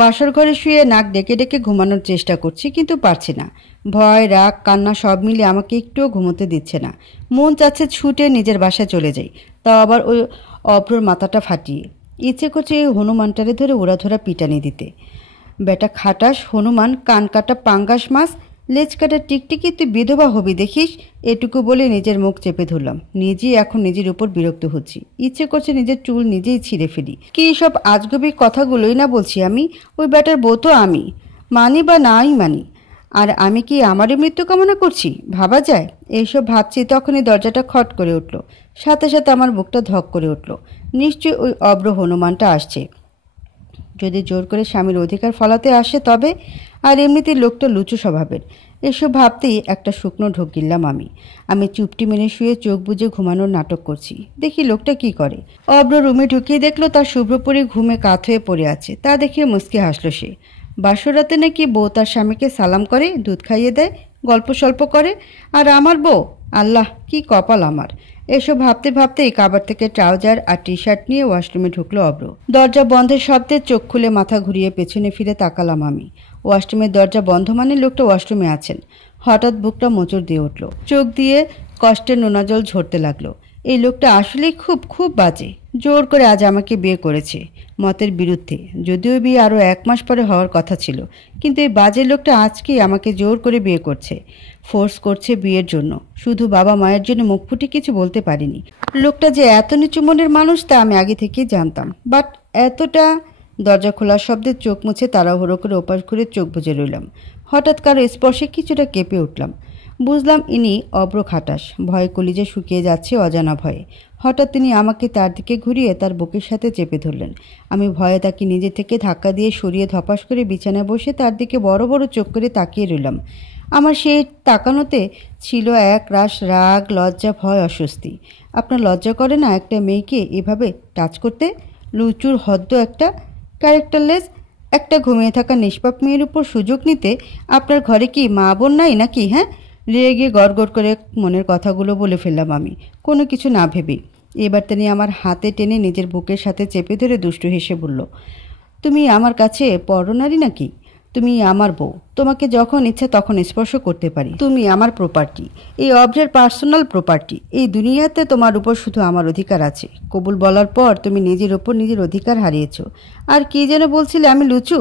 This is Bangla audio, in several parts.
বাসর ঘরে শুয়ে নাক ডেকে ডেকে ঘুমানোর চেষ্টা করছি, কিন্তু পারছি না। ভয়, রাগ, কান্না সব মিলে আমাকে একটুও ঘুমোতে দিচ্ছে না। মন চাচ্ছে ছুটে নিজের বাসায় চলে যাই, তাও আবার ওই অভ্রর মাথাটা ফাটিয়ে। ইচ্ছে করছে এই হনুমানটারে ধরে ওড়াধরা পিটানি দিতে। বেটা খাটাস হনুমান, কান কাটা পাঙ্গাস মাছ, লেজ কাটা টিকটিকি, তুই বিধবা হবি দেখিস। এটুকু বলে নিজের মুখ চেপে ধরলাম। নিজেই এখন নিজের উপর বিরক্ত হচ্ছি। ইচ্ছে করছে নিজের চুল নিজেই ছিঁড়ে ফেলি। কি সব আজগবি কথাগুলোই না বলছি আমি। ওই বেটার বউ তো আমি, মানি বা নাই মানি। আর আমি কি আমারই মৃত্যু কামনা করছি? ভাবা যায়? এইসব ভাবছি তখনই দরজাটা খট করে উঠল। সাথে সাথে আমার বুকটা ধক করে উঠল। নিশ্চয়ই ওই অভ্র হনুমানটা আসছে। যদি জোর করে স্বামীর অধিকার ফলাতে আসে তবে। আর এমনিতেই লোকটা লুচু স্বভাবের। এসব ভাবতেই একটা শুকনো ঢোক গিললাম আমি চুপটি মেনে শুয়ে চোখ বুজে ঘুমানোর নাটক করছি। দেখি লোকটা কি করে। অভ্র রুমে ঢুকিয়ে দেখলো তার শুভ্রপরি ঘুমে কাত হয়ে পড়ে আছে। তা দেখে মুচকি হাসলো সে। বাসরাতে নাকি বউ তার স্বামীকে সালাম করে, দুধ খাইয়ে দেয়, গল্প সল্প করে। আর আমার বউ, আল্লাহ কি কপাল আমার। এসব ভাবতে ভাবতেই কাবার থেকে ট্রাউজার আর টি শার্ট নিয়ে ওয়াশরুমে ঢুকলো অভ্র। দরজা বন্ধের শব্দে চোখ খুলে মাথা ঘুরিয়ে পেছনে ফিরে তাকালাম আমি। ওয়াশরুমের দরজা বন্ধ মানে লোকটা ওয়াশরুমে আছেন। হঠাৎ বুকটা মোচড় দিয়ে উঠল। চোখ দিয়ে কষ্টের নোনা জল ঝরতে লাগলো। এই লোকটা আসলেই খুব খুব বাজে। জোর করে আজ আমাকে বিয়ে করেছে, মতের বিরুদ্ধে। যদিও বিয়ে আরও 1 মাস পরে হওয়ার কথা ছিল, কিন্তু এই বাজে লোকটা আজকেই আমাকে জোর করে বিয়ে করছে, ফোর্স করছে বিয়ের জন্য। শুধু বাবা মায়ের জন্য মুখ ফুটে কিছু বলতে পারিনি। লোকটা যে এত নিচু মনের মানুষ তা আমি আগে থেকেই জানতাম, বাট এতটা। দরজা খোলার শব্দে চোখ মুছে তাড়াহুড়ো করে ওপাশ ঘুরে চোখ বুজে রইলাম। হঠাৎ কারো স্পর্শে কিছুটা কেঁপে উঠলাম। বুঝলাম ইনি অভ্র খাটাস। ভয়ে কলিজা শুকিয়ে যাচ্ছে অজানা ভয়ে। হঠাৎ তিনি আমাকে তার দিকে ঘুরিয়ে তার বুকের সাথে চেপে ধরলেন। আমি ভয়ে তাকে নিজে থেকে ধাক্কা দিয়ে সরিয়ে ধপাস করে বিছানায় বসে তার দিকে বড় বড় চোখ করে তাকিয়ে রইলাম। আমার সেই তাকানোতে ছিল এক রাশ রাগ, লজ্জা, ভয়, অস্বস্তি। আপনার লজ্জা করে না একটা মেয়েকে এভাবে টাচ করতে? লুচুর হদ্দ একটা, ক্যারেক্টারলেস একটা ঘুমিয়ে থাকা নিষ্পাপ মেয়ের উপর সুযোগ নিতে। আপনার ঘরে কি মা বোন নাই নাকি? হ্যাঁ? রেগে গড়গড় করে মনের কথাগুলো বলে ফেললাম আমি, কোনো কিছু না ভেবেই। এবার তিনি আমার হাতে টেনে নিজের বুকের সাথে চেপে ধরে দুষ্টু হেসে বলল, তুমি আমার কাছে পরনারী নাকি? তুমি আমার বউ, তোমাকে যখন ইচ্ছা তখন স্পর্শ করতে পারি। তুমি আমার প্রপার্টি, এই অবজের পার্সোনাল প্রপার্টি। এই দুনিয়াতে তোমার উপর শুধু আমার অধিকার আছে। কবুল বলার পর তুমি নিজের ওপর নিজের অধিকার হারিয়েছ। আর কি যেন বলছিলে আমি লুচু?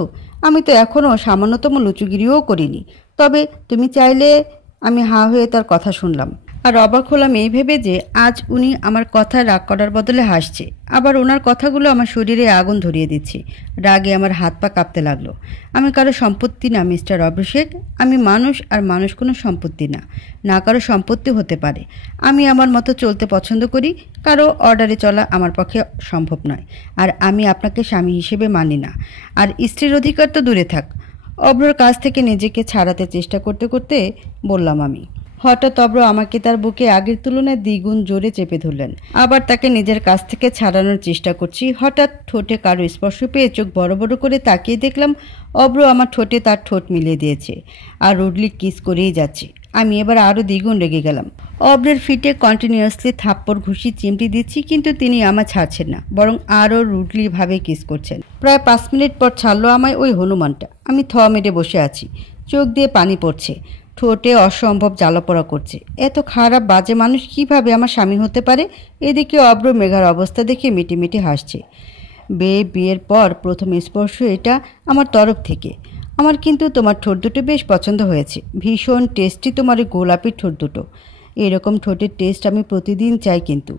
আমি তো এখনও সামান্যতম লুচুগিরিও করিনি। তবে তুমি চাইলে। আমি হাঁ হয়ে তার কথা শুনলাম। আর অবাক হলাম এই ভেবে যে আজ উনি আমার কথায় রাগ করার বদলে হাসছে। আবার ওনার কথাগুলো আমার শরীরে আগুন ধরিয়ে দিচ্ছে। রাগে আমার হাত পা কাঁপতে লাগলো। আমি কারো সম্পত্তি না মিস্টার অভিষেক। আমি মানুষ, আর মানুষ কোনো সম্পত্তি না। না কারো সম্পত্তি হতে পারে। আমি আমার মতো চলতে পছন্দ করি। কারো অর্ডারে চলা আমার পক্ষে সম্ভব নয়। আর আমি আপনাকে স্বামী হিসেবে মানি না। আর স্ত্রীর অধিকার তো দূরে থাক। অভ্রর কাছ থেকে নিজেকে ছাড়াতে চেষ্টা করতে করতে বললাম আমি। হঠাৎ অভ্র আমাকে তার বুকে আগের তুলনায় দ্বিগুণ জোরে চেপে ধরলেন। আবার তাকে নিজের কাছ থেকে ছাড়ানোর চেষ্টা করছি। হঠাৎ ঠোঁটে কারো স্পর্শ পেয়ে চোখ বড় বড় করে তাকিয়ে দেখলাম অভ্র আমার ঠোঁটে তার ঠোঁট মিলিয়ে দিয়েছে আর রুডলি কিস করেই যাচ্ছে। আমি এবার আরও দ্বিগুণ রেগে গেলাম। অভ্রের ফিটে কন্টিনিউয়াসলি থাপ্পড় ঘুষি চিমটি দিচ্ছি, কিন্তু তিনি আমার ছাড়ছেন না, বরং আরও রুডলিভাবে কিস করছেন। প্রায় 5 মিনিট পর ছাড়লো আমায় ওই হনুমানটা। আমি থ মেরে বসে আছি। চোখ দিয়ে পানি পড়ছে, ঠোঁটে অসম্ভব জ্বালাপোড়া করছে। এত খারাপ বাজে মানুষ কিভাবে আমার স্বামী হতে পারে? এদিকে অভ্র মেঘার অবস্থা দেখে মিটি মিটি হাসছে। বিয়ের পর প্রথম স্পর্শ এটা আমার তরফ থেকে। আমার কিন্তু তোমার ঠোঁট দুটো বেশ পছন্দ হয়েছে। ভীষণ টেস্টি তোমার এই গোলাপি ঠোঁট দুটো। এরকম ঠোঁটের টেস্ট আমি প্রতিদিন চাই কিন্তু।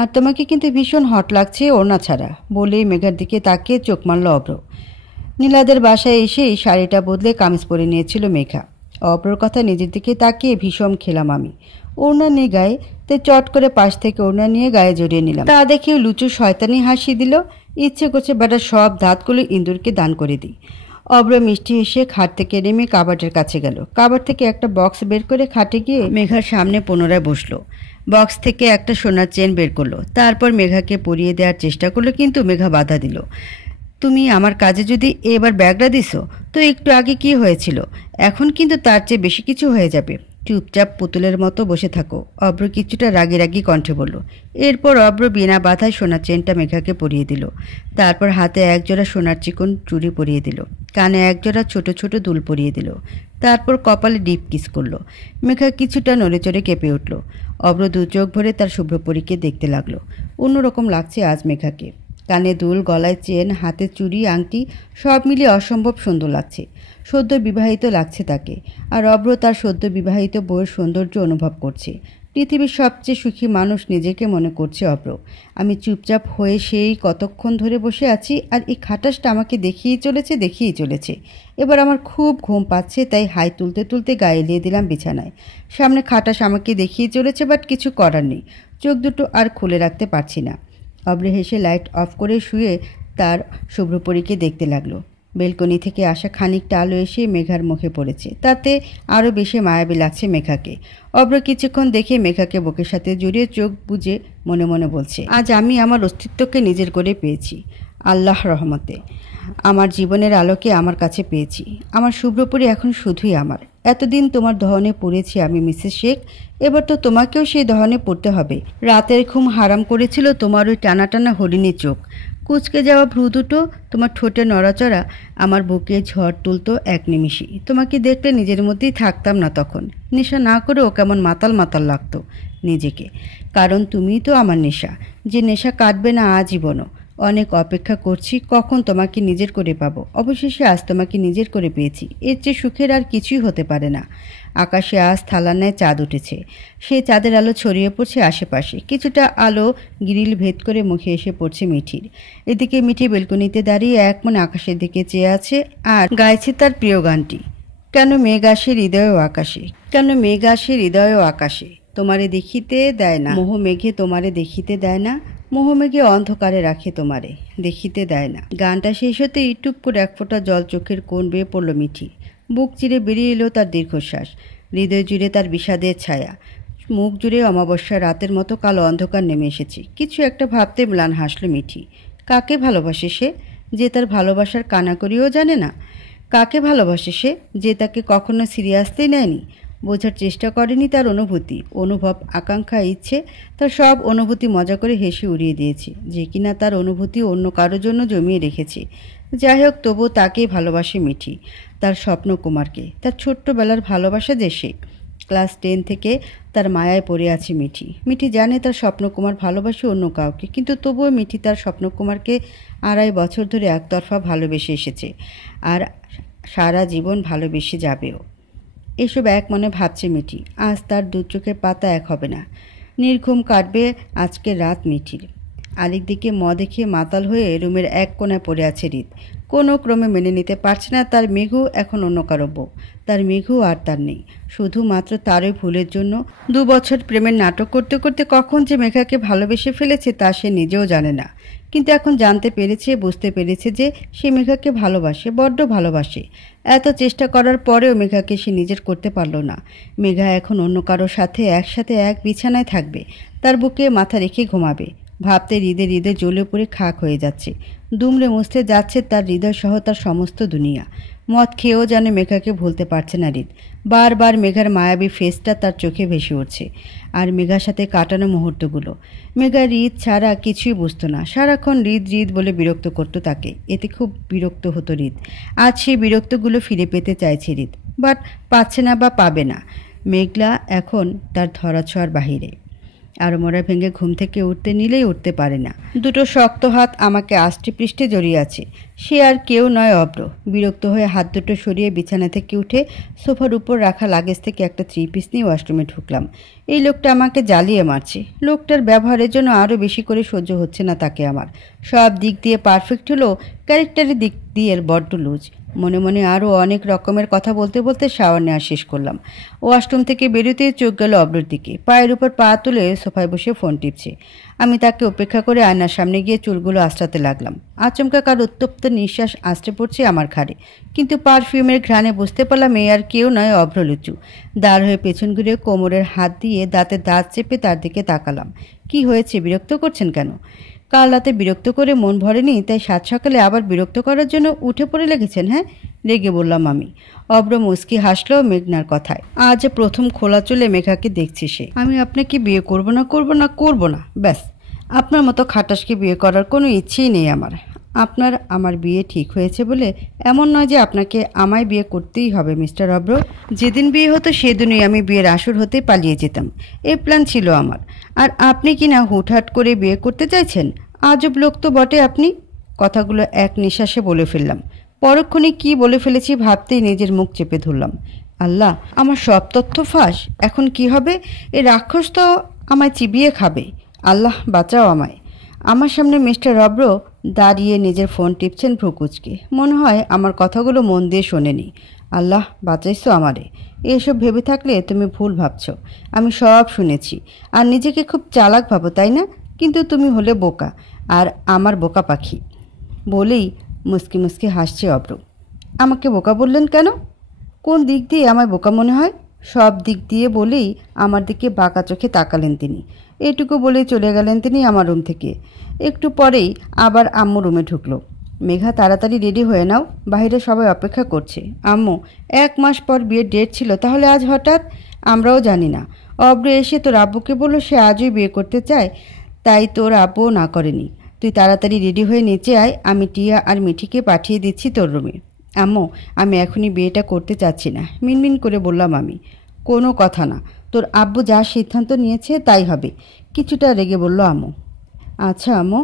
আর তোমাকে কিন্তু ভীষণ হট লাগছে ওড়না ছাড়া, বলেই মেঘার দিকে তাকিয়ে চোখ মারল অভ্র। নীলাদের বাসায় এসেই শাড়িটা বদলে কামিজ পরে নিয়েছিল মেঘা। অভ্রর কথা নিজের দিকে তাকিয়ে ভীষণ খেলাম আমি। ওড়না নিয়ে গায়ে, তাই চট করে পাশ থেকে ওড়না নিয়ে গায়ে জড়িয়ে নিলাম। তা দেখে লুচু শয়তানি হাসি দিল। ইচ্ছে করছে বেটার সব দাঁতগুলো ইঁদুরকে দান করে দিই। অভ্র মিষ্টি হেসে খাট থেকে নেমে কাবাটের কাছে গেল। কাবাট থেকে একটা বক্স বের করে খাটে গিয়ে মেঘার সামনে পুনরায় বসলো। বক্স থেকে একটা সোনার চেন বের করলো। তারপর মেঘাকে পরিয়ে দেওয়ার চেষ্টা করলো, কিন্তু মেঘা বাধা দিল। তুমি আমার কাজে যদি এবার ব্যাগরা দিছো, তো একটু আগে কি হয়েছিল, এখন কিন্তু তার চেয়ে বেশি কিছু হয়ে যাবে। চুপচাপ পুতুলের মতো বসে থাকো, অব্র কিছুটা রাগি রাগি কণ্ঠে বলল। এরপর অব্র বিনা বাধায় সোনার চেনটা মেঘাকে পরিয়ে দিল। তারপর হাতে একজোড়া সোনার চিকন চুড়ি পরিয়ে দিল, কানে একজোড়া ছোট ছোট দুল পরিয়ে দিল। তারপর কপালে ডিপ কিস করলো। মেঘা কিছুটা নড়েচড়ে কেঁপে উঠল। অব্র দু চোখ ভরে তার শুভ্রপরীকে দেখতে লাগলো। অন্যরকম লাগছে আজ মেঘাকে। কানে দুল, গলায় চেন, হাতে চুড়ি, আংটি সব মিলিয়ে অসম্ভব সুন্দর লাগছে। সদ্য বিবাহিত লাগছে তাকে। আর অব্র তার সদ্য বিবাহিত বউয়ের সৌন্দর্য অনুভব করছে। পৃথিবীর সবচেয়ে সুখী মানুষ নিজেকে মনে করছে অব্র। আমি চুপচাপ হয়ে সেই কতক্ষণ ধরে বসে আছি, আর এই খাটাসটা আমাকে দেখিয়েই চলেছে। এবার আমার খুব ঘুম পাচ্ছে, তাই হাই তুলতে তুলতে গায়ে এলিয়ে দিলাম বিছানায়। সামনে খাটাস আমাকে দেখিয়ে চলেছে, বাট কিছু করার নেই। চোখ দুটো আর খুলে রাখতে পারছি না। অব্র হেসে লাইট অফ করে শুয়ে তার শুভ্রপরীকে দেখতে লাগলো। বেলকনি থেকে আসা খানিকটা আলো এসে মেঘার মুখে পড়েছে, তাতে আরও বেশি মায়াবী লাগছে মেঘাকে। অব্র কিছুক্ষণ দেখে মেঘাকে বুকের সাথে জড়িয়ে চোখ বুজে মনে মনে বলছে, আজ আমি আমার অস্তিত্বকে নিজের করে পেয়েছি। আল্লাহ রহমতে আমার জীবনের আলোকে আমার কাছে পেয়েছি। আমার শুভ্রপরী এখন শুধুই আমার। এতদিন তোমার দহনে পড়েছি আমি মিসেস শেখ, এবার তো তোমাকেও সেই দহনে পড়তে হবে। রাতের ঘুম হারাম করেছিল তোমার ওই টানা টানা হরিণী চোখ, কুচকে যাওয়া ভ্রু দুটো, তোমার ঠোঁটে নড়াচড়া আমার বুকে ঝড় তুলত এক নিমিষেই। তোমাকে দেখলে নিজের মধ্যেই থাকতাম না তখন। নেশা না করেও কেমন মাতাল মাতাল লাগতো নিজেকে, কারণ তুমিই তো আমার নেশা, যে নেশা কাটবে না আজীবনও। অনেক অপেক্ষা করছি কখন তোমাকে নিজের করে পাবো। অবশেষে আজ তোমাকে নিজের করে পেয়েছি। এর চেয়ে সুখের আর কিছুই হতে পারে না। আকাশে আজ থালার ন্যায় চাঁদ উঠেছে। সে চাঁদের আলো ছড়িয়ে পড়ছে আশেপাশে। কিছুটা আলো গ্রিল ভেদ করে মুখে এসে পড়ছে মিঠির। এদিকে মিঠি বেলকনিতে দাঁড়িয়ে এক মনে আকাশের দিকে চেয়ে আছে আর গাইছে তার প্রিয় গানটি, কেন মেঘ আসে হৃদয় আকাশে, কেন মেঘ আসে হৃদয় আকাশে, তোমারে দেখিতে দেয় না মোহ মেঘে, তোমারে দেখিতে দেয় না মোহ মেঘে, অন্ধকারে রাখে তোমারে দেখিতে দেয় না। গানটা শেষ হতেই টুপ করে এক ফোঁটা জল চোখের কোণ বেয়ে পড়ল মিঠি। বুক চিরে বেরিয়ে এলো তার দীর্ঘশ্বাস। হৃদয় জুড়ে তার বিষাদের ছায়া। মুখ জুড়ে অমাবস্যা রাতের মতো কালো অন্ধকার নেমে এসেছে। কিছু একটা ভাবতে ম্লান হাসল মিঠি। কাকে ভালোবাসে সে, যে তার ভালোবাসার কানাকড়িও জানে না? কাকে ভালোবাসে সে, যে তাকে কখনো সিরিয়াসলি নেয়নি, বোঝার চেষ্টা করেনি তার অনুভূতি, অনুভব, আকাঙ্ক্ষা, ইচ্ছে, তার সব অনুভূতি মজা করে হেসে উড়িয়ে দিয়েছে, যে কিনা তার অনুভূতি অন্য কারোর জন্য জমিয়ে রেখেছে। যাই হোক, তবু তাকেই ভালোবাসে মিঠি, তার স্বপ্নকুমারকে, তার ছোট্টবেলার ভালোবাসা যে সে। ক্লাস 10 থেকে তার মায়ায় পড়ে আছে মিঠি। মিঠি জানে তার স্বপ্নকুমার ভালোবাসে অন্য কাউকে, কিন্তু তবুও মিঠি তার স্বপ্নকুমারকে 2.5 বছর ধরে একতরফা ভালোবেসে এসেছে, আর সারা জীবন ভালোবেসে যাবেও। এসব এক মনে ভাবছে মিঠি। আজ তার দু চোখের পাতা এক হবে না। নির্ঘুম কাটবে আজকের রাত মিঠির। আলিক দিকে দেখে মাতাল হয়ে রুমের এক কোণায় পড়ে আছে হৃদ। কোনো ক্রমে মেনে নিতে পারছে না তার মেঘু এখন অন্য কারো বউ। তার মেঘু আর তার নেই, শুধুমাত্র তারই ভুলের জন্য 2 বছর প্রেমের নাটক করতে করতে কখন যে মেঘাকে ভালোবেসে ফেলেছে তা সে নিজেও জানে না। কিন্তু এখন জানতে পেরেছে, বুঝতে পেরেছে যে সে মেঘাকে ভালোবাসে, বড্ড ভালোবাসে। এত চেষ্টা করার পরেও মেঘাকে সে নিজের করতে পারল না। মেঘা এখন অন্য কারোর সাথে একসাথে এক বিছানায় থাকবে, তার বুকে মাথা রেখে ঘুমাবে। ভাবতে হৃদয় জ্বলে পড়ে খাক হয়ে যাচ্ছে। দুমড়ে মুছতে যাচ্ছে তার হৃদয় সহ তার সমস্ত দুনিয়া। মদ খেয়েও যেন মেঘাকে ভুলতে পারছে না হৃদ। বারবার মেঘার মায়াবী ফেসটা তার চোখে ভেসে উঠছে, আর মেঘার সাথে কাটানো মুহূর্তগুলো। মেঘা হৃদ ছাড়া কিছুই বুঝতো না। সারাক্ষণ হৃদ বলে বিরক্ত করতো তাকে। এতে খুব বিরক্ত হতো হৃদ। আজ সেই বিরক্তগুলো ফিরে পেতে চাইছে হৃদ, বাট পাচ্ছে না বা পাবে না। মেঘলা এখন তার ধরাছোঁয়ার বাহিরে। আর মোড়া ভেঙে ঘুম থেকে উঠতে নিলেই উঠতে পারে না। দুটো শক্ত হাত আমাকে আষ্টে পৃষ্ঠে জড়িয়ে আছে। সে আর কেউ নয়, অব্র। বিরক্ত হয়ে হাত দুটো সরিয়ে বিছানা থেকে উঠে সোফার উপর রাখা লাগেজ থেকে একটা 3 পিস নিয়ে ওয়াশরুমে ঢুকলাম। এই লোকটা আমাকে জ্বালিয়ে মারছে। লোকটার ব্যবহারের জন্য আরও বেশি করে সহ্য হচ্ছে না তাকে আমার। সব দিক দিয়ে পারফেক্ট হলেও ক্যারেক্টারের দিক দিয়ে বড্ড লুজ। মনে মনে আরও অনেক রকমের কথা বলতে বলতে শাওয়ার নেওয়া শেষ করলাম। ওয়াশরুম থেকে বেরোতেই চোখ গেল অব্রর দিকে। পায়ের উপর পা তুলে সোফায় বসে ফোন টিপছে। আমি তাকে উপেক্ষা করে আয়নার সামনে গিয়ে চুলগুলো আঁচড়াতে লাগলাম। আচমকা কার উত্তপ্ত নিঃশ্বাস আঁচড়ে পড়ছে আমার ঘাড়ে, কিন্তু পারফিউমের ঘ্রাণে বুঝতে পারলাম এ আর কেউ নয়, অভ্র লুচু। দাঁড় হয়ে পেছন ঘুরে কোমরের হাত দিয়ে দাঁতে দাঁত চেপে তার দিকে তাকালাম। কি হয়েছে, বিরক্ত করছেন কেন? কাল রাতে বিরক্ত করে মন ভরেনি, তাই সাত সকালে আবার বিরক্ত করার জন্য উঠে পড়ে লেগেছেন? হ্যাঁ, রেগে বললাম আমি। অব্র মুচকি হাসলো মেঘনার কথায়। আজ প্রথম খোলা চুলে মেঘাকে দেখছি সে। আমি আপনাকে বিয়ে করব না ব্যাস। আপনার মতো খাটাসকে বিয়ে করার কোনো ইচ্ছেই নেই আমার। আমার বিয়ে ঠিক হয়েছে বলে এমন নয় যে আপনাকে আমায় বিয়ে করতেই হবে মিস্টার অব্র। যেদিন বিয়ে হতো সেদিনই আমি বিয়ের আসর হতে পালিয়ে যেতাম। এই প্ল্যান ছিল আমার। আর আপনি কি না হুটহাট করে বিয়ে করতে চাইছেন? আজব লোক তো বটে আপনি। কথাগুলো এক নিঃশ্বাসে বলে ফেললাম। পরক্ষণে কি বলে ফেলেছি ভাবতেই নিজের মুখ চেপে ধরলাম। আল্লাহ, আমার সব তথ্য ফাঁস। এখন কি হবে? এ রাক্ষস তো আমায় চিবিয়ে খাবে। আল্লাহ বাঁচাও আমায়। আমার সামনে মিস্টার অব্র দাঁড়িয়ে নিজের ফোন টিপছেন ভ্রুকুচকে। মনে হয় আমার কথাগুলো মন দিয়ে শোনেনি। আল্লাহ বাঁচাইছো আমারে। এসব ভেবে থাকলে তুমি ভুল ভাবছ। আমি সব শুনেছি। আর নিজেকে খুব চালাক ভাবো তাই না? কিন্তু তুমি হলে বোকা, আর আমার বোকা পাখি। বলেই মুস্কি মুস্কি হাসছে অব্র। আমাকে বোকা বললেন কেন? কোন দিক দিয়ে আমায় বোকা মনে হয়? সব দিক দিয়ে বলেই আমার দিকে বাঁকা চোখে তাকালেন তিনি। এটুকু বলেই চলে গেলেন তিনি আমার রুম থেকে। একটু পরেই আবার আম্মু রুমে ঢুকলো। মেঘা তাড়াতাড়ি রেডি হয়ে নাও, বাইরে সবাই অপেক্ষা করছে। আম্মু, 1 মাস পর বিয়ের ডেট ছিল, তাহলে আজ হঠাৎ? আমরাও জানি না। অব্র এসে তোর আব্বুকে বলল সে আজই বিয়ে করতে চায়, তাই তোর আব্বুও না করেনি। তুই তাড়াতাড়ি রেডি হয়ে নিচে আয়, আমি টিয়া আর মিঠিকে পাঠিয়ে দিচ্ছি তোর রুমে। আম্মু, আমি এখনই বিয়েটা করতে চাচ্ছি না, মিনমিন করে বললাম আমি। কোনো কথা না, তোর আব্বু যা সিদ্ধান্ত নিয়েছে তাই হবে, কিছুটা রেগে বলল আম্মু। আচ্ছা আম্মু।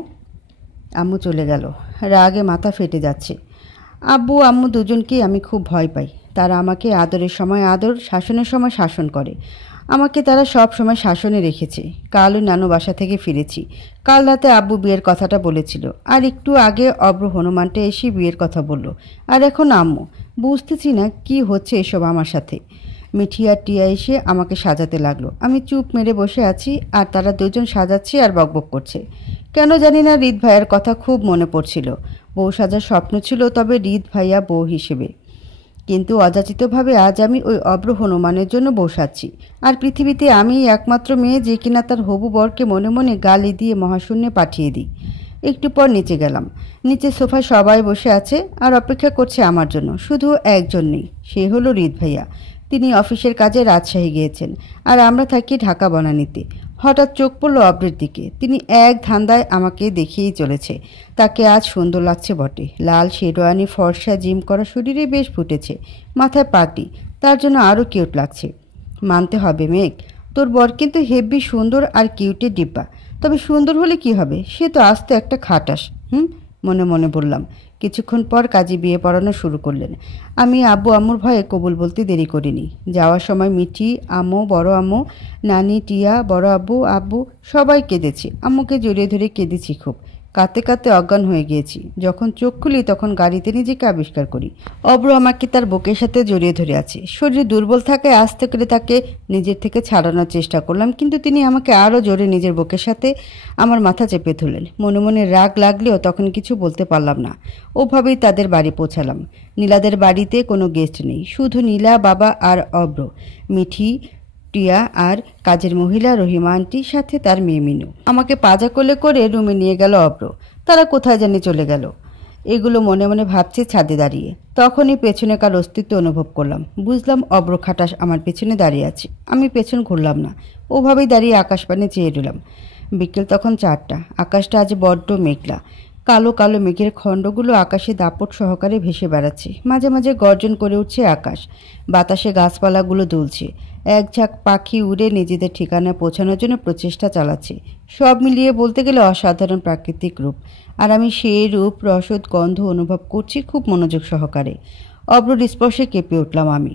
আম্মু চলে গেল। রাগে মাথা ফেটে যাচ্ছে। আব্বু আম্মু দুজনকেই আমি খুব ভয় পাই। তারা আমাকে আদরের সময় আদর, শাসনের সময় শাসন করে। আমাকে তারা সব সময় শাসনে রেখেছে। কাল ওই নানু বাসা থেকে ফিরেছি। কাল রাতে আব্বু বিয়ের কথাটা বলেছিল, আর একটু আগে অব্র হনুমানটা এসে বিয়ের কথা বলল, আর এখন আম্মু। বুঝতেছি না কি হচ্ছে এসব আমার সাথে। মিঠি আর টিয়া এসে আমাকে সাজাতে লাগলো। আমি চুপ মেরে বসে আছি, আর তারা দুজন সাজাচ্ছে আর বকবক করছে। কেন জানি না রিত ভাইয়ের কথা খুব মনে পড়ছিল। বউ সাজার স্বপ্ন ছিল, তবে রিত ভাইয়া বউ হিসেবে। কিন্তু অযাচিতভাবে আজ আমি ওই অব্র হনুমানের জন্য বউ সাজছি। আর পৃথিবীতে আমিই একমাত্র মেয়ে যে কিনা তার হবু বরকে মনে মনে গালি দিয়ে মহাশূন্যে পাঠিয়ে দিই। একটু পর নিচে গেলাম। নিচে সোফায় সবাই বসে আছে আর অপেক্ষা করছে আমার জন্য। শুধু একজন নেই, সে হলো রিত ভাইয়া। তিনি অফিসের কাজে রাজশাহী গিয়েছেন, আর আমরা থাকি ঢাকা বনানীতে। হঠাৎ চোখ পড়ল অব্রের দিকে। তিনি এক ধান্দায় আমাকে দেখিয়েই চলেছে। তাকে আজ সুন্দর লাগছে বটে। লাল শেরওয়ানি, ফর্সা জিম করা শরীরে বেশ ফুটেছে, মাথায় পাটি, তার জন্য আরও কিউট লাগছে। মানতে হবে মেঘ, তোর বর কিন্তু হেব্বি সুন্দর আর কিউটের ডিব্বা। তবে সুন্দর হলে কি হবে, সে তো আস্তে একটা খাটাস। মনে মনে বললাম। কিছুক্ষণ পর কাজী বিয়ে পড়ানো শুরু করলেন। আমি আব্বু আম্মুর ভয়ে কবুল বলতে দেরি করিনি। যাওয়ার সময় মিঠি, আম্মু, বড় আম্মু, নানি, টিয়া, বড় আব্বু, আব্বু সবাই কেঁদেছি। আম্মুকে জড়িয়ে ধরে কেঁদেছি খুব। কাঁদতে কাঁদতে অজ্ঞান হয়ে গিয়েছি। যখন চোখ খুলি তখন গাড়িতে নিজেকে আবিষ্কার করি অব্র আমাকে তার বুকের সাথে জড়িয়ে ধরে আছে। শরীর দুর্বল থাকায় আস্তে করে তাকে নিজের থেকে ছাড়ানোর চেষ্টা করলাম, কিন্তু তিনি আমাকে আরও জোরে নিজের বুকের সাথে আমার মাথা চেপে ধরলেন। মনে মনে রাগ লাগলেও তখন কিছু বলতে পারলাম না। ওভাবেই তাদের বাড়ি পৌঁছালাম। নীলাদের বাড়িতে কোনো গেস্ট নেই, শুধু নীলা, বাবা আর অব্র, মিঠি, টিয়া আর কাজের মহিলা রহিমা আন্টির সাথে তার মেয়ে মিনু। আমাকে পাজা কোলে করে রুমে নিয়ে গেল অব্র। তারা কোথায় জানি চলে গেল। এগুলো মনে মনে ভাবছি ছাদে দাঁড়িয়ে। তখনই পেছনে কার অস্তিত্ব অনুভব করলাম। বুঝলাম অব্র খাটাস আমার পেছনে দাঁড়িয়ে আছে। আমি পেছন ঘুরলাম না, ওভাবেই দাঁড়িয়ে আকাশপানে চেয়ে রইলাম। বিকেল তখন 4টা। আকাশটা আজ বড্ড মেঘলা। কালো কালো মেঘের খণ্ডগুলো আকাশে দাপট সহকারে ভেসে বেড়াচ্ছে। মাঝে মাঝে গর্জন করে উঠছে আকাশ। বাতাসে গাছপালাগুলো দুলছে। এক ঝাঁক পাখি উড়ে নিজেদের ঠিকানায় পৌঁছানোর জন্য প্রচেষ্টা চালাচ্ছে। সব মিলিয়ে বলতে গেলে অসাধারণ প্রাকৃতিক রূপ। আর আমি সেই রূপ, রসদ, গন্ধ অনুভব করছি খুব মনোযোগ সহকারে। অব্রর স্পর্শে কেঁপে উঠলাম আমি।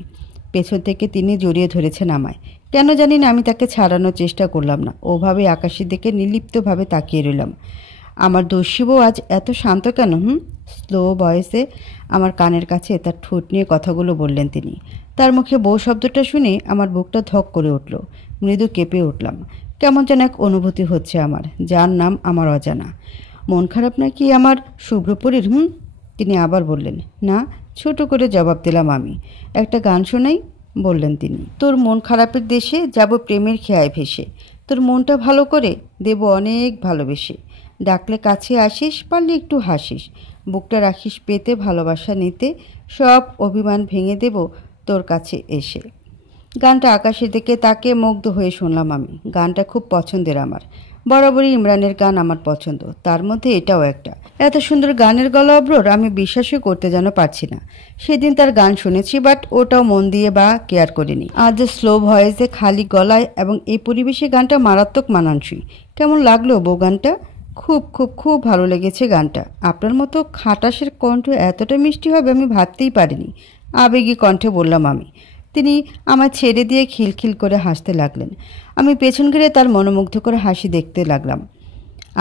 পেছন থেকে তিনি জড়িয়ে ধরেছেন আমায়। কেন জানি না আমি তাকে ছাড়ানোর চেষ্টা করলাম না। ওভাবে আকাশের দিকে নির্লিপ্তভাবে তাকিয়ে রইলাম। আমার দস্যি বউ আজ এত শান্ত কেন? স্লো ভয়েসে আমার কানের কাছে তার ঠোঁট নিয়ে কথাগুলো বললেন তিনি। তার মুখে বউ শব্দটা শুনে আমার বুকটা ধক করে উঠল। মৃদু কেঁপে উঠলাম। কেমন যেন এক অনুভূতি হচ্ছে আমার, যার নাম আমার অজানা। মন খারাপ নাকি আমার শুভ্রপরীর? তিনি আবার বললেন। না, ছোট করে জবাব দিলাম আমি। একটা গান শোনাই, বললেন তিনি। তোর মন খারাপের দেশে যাব প্রেমের খেয়ায় ভেসে, তোর মনটা ভালো করে দেব অনেক ভালোবেসে, ডাকলে কাছে আসিস, পারলে একটু হাসিস, বুকটা রাখিস পেতে, ভালোবাসা নিতে, সব অভিমান ভেঙে দেব তোর কাছে এসে। গানটা আকাশের দিকে তাকে মুগ্ধ হয়ে শুনলাম আমি। গানটা খুব পছন্দের আমার। বরাবরই ইমরানের গান আমার পছন্দ, তার মধ্যে এটাও একটা। এত সুন্দর গানের গলা অব্রর আমি বিশ্বাসই করতে যেন পারছি না। সেদিন তার গান শুনেছি, বাট ওটাও মন দিয়ে বা কেয়ার করিনি। আজ যে স্লো ভয়েসে, খালি গলায় এবং এই পরিবেশে গানটা মারাত্মক মানানসই। কেমন লাগলো বউ গানটা? খুব খুব খুব ভালো লেগেছে গানটা। আপনার মতো খাটাসের কণ্ঠ এতটা মিষ্টি হবে আমি ভাবতেই পারিনি, আবেগী কণ্ঠে বললাম আমি। তিনি আমার ছেড়ে দিয়ে খিলখিল করে হাসতে লাগলেন। আমি পেছন ঘিরে তার মনোমুগ্ধকর হাসি দেখতে লাগলাম,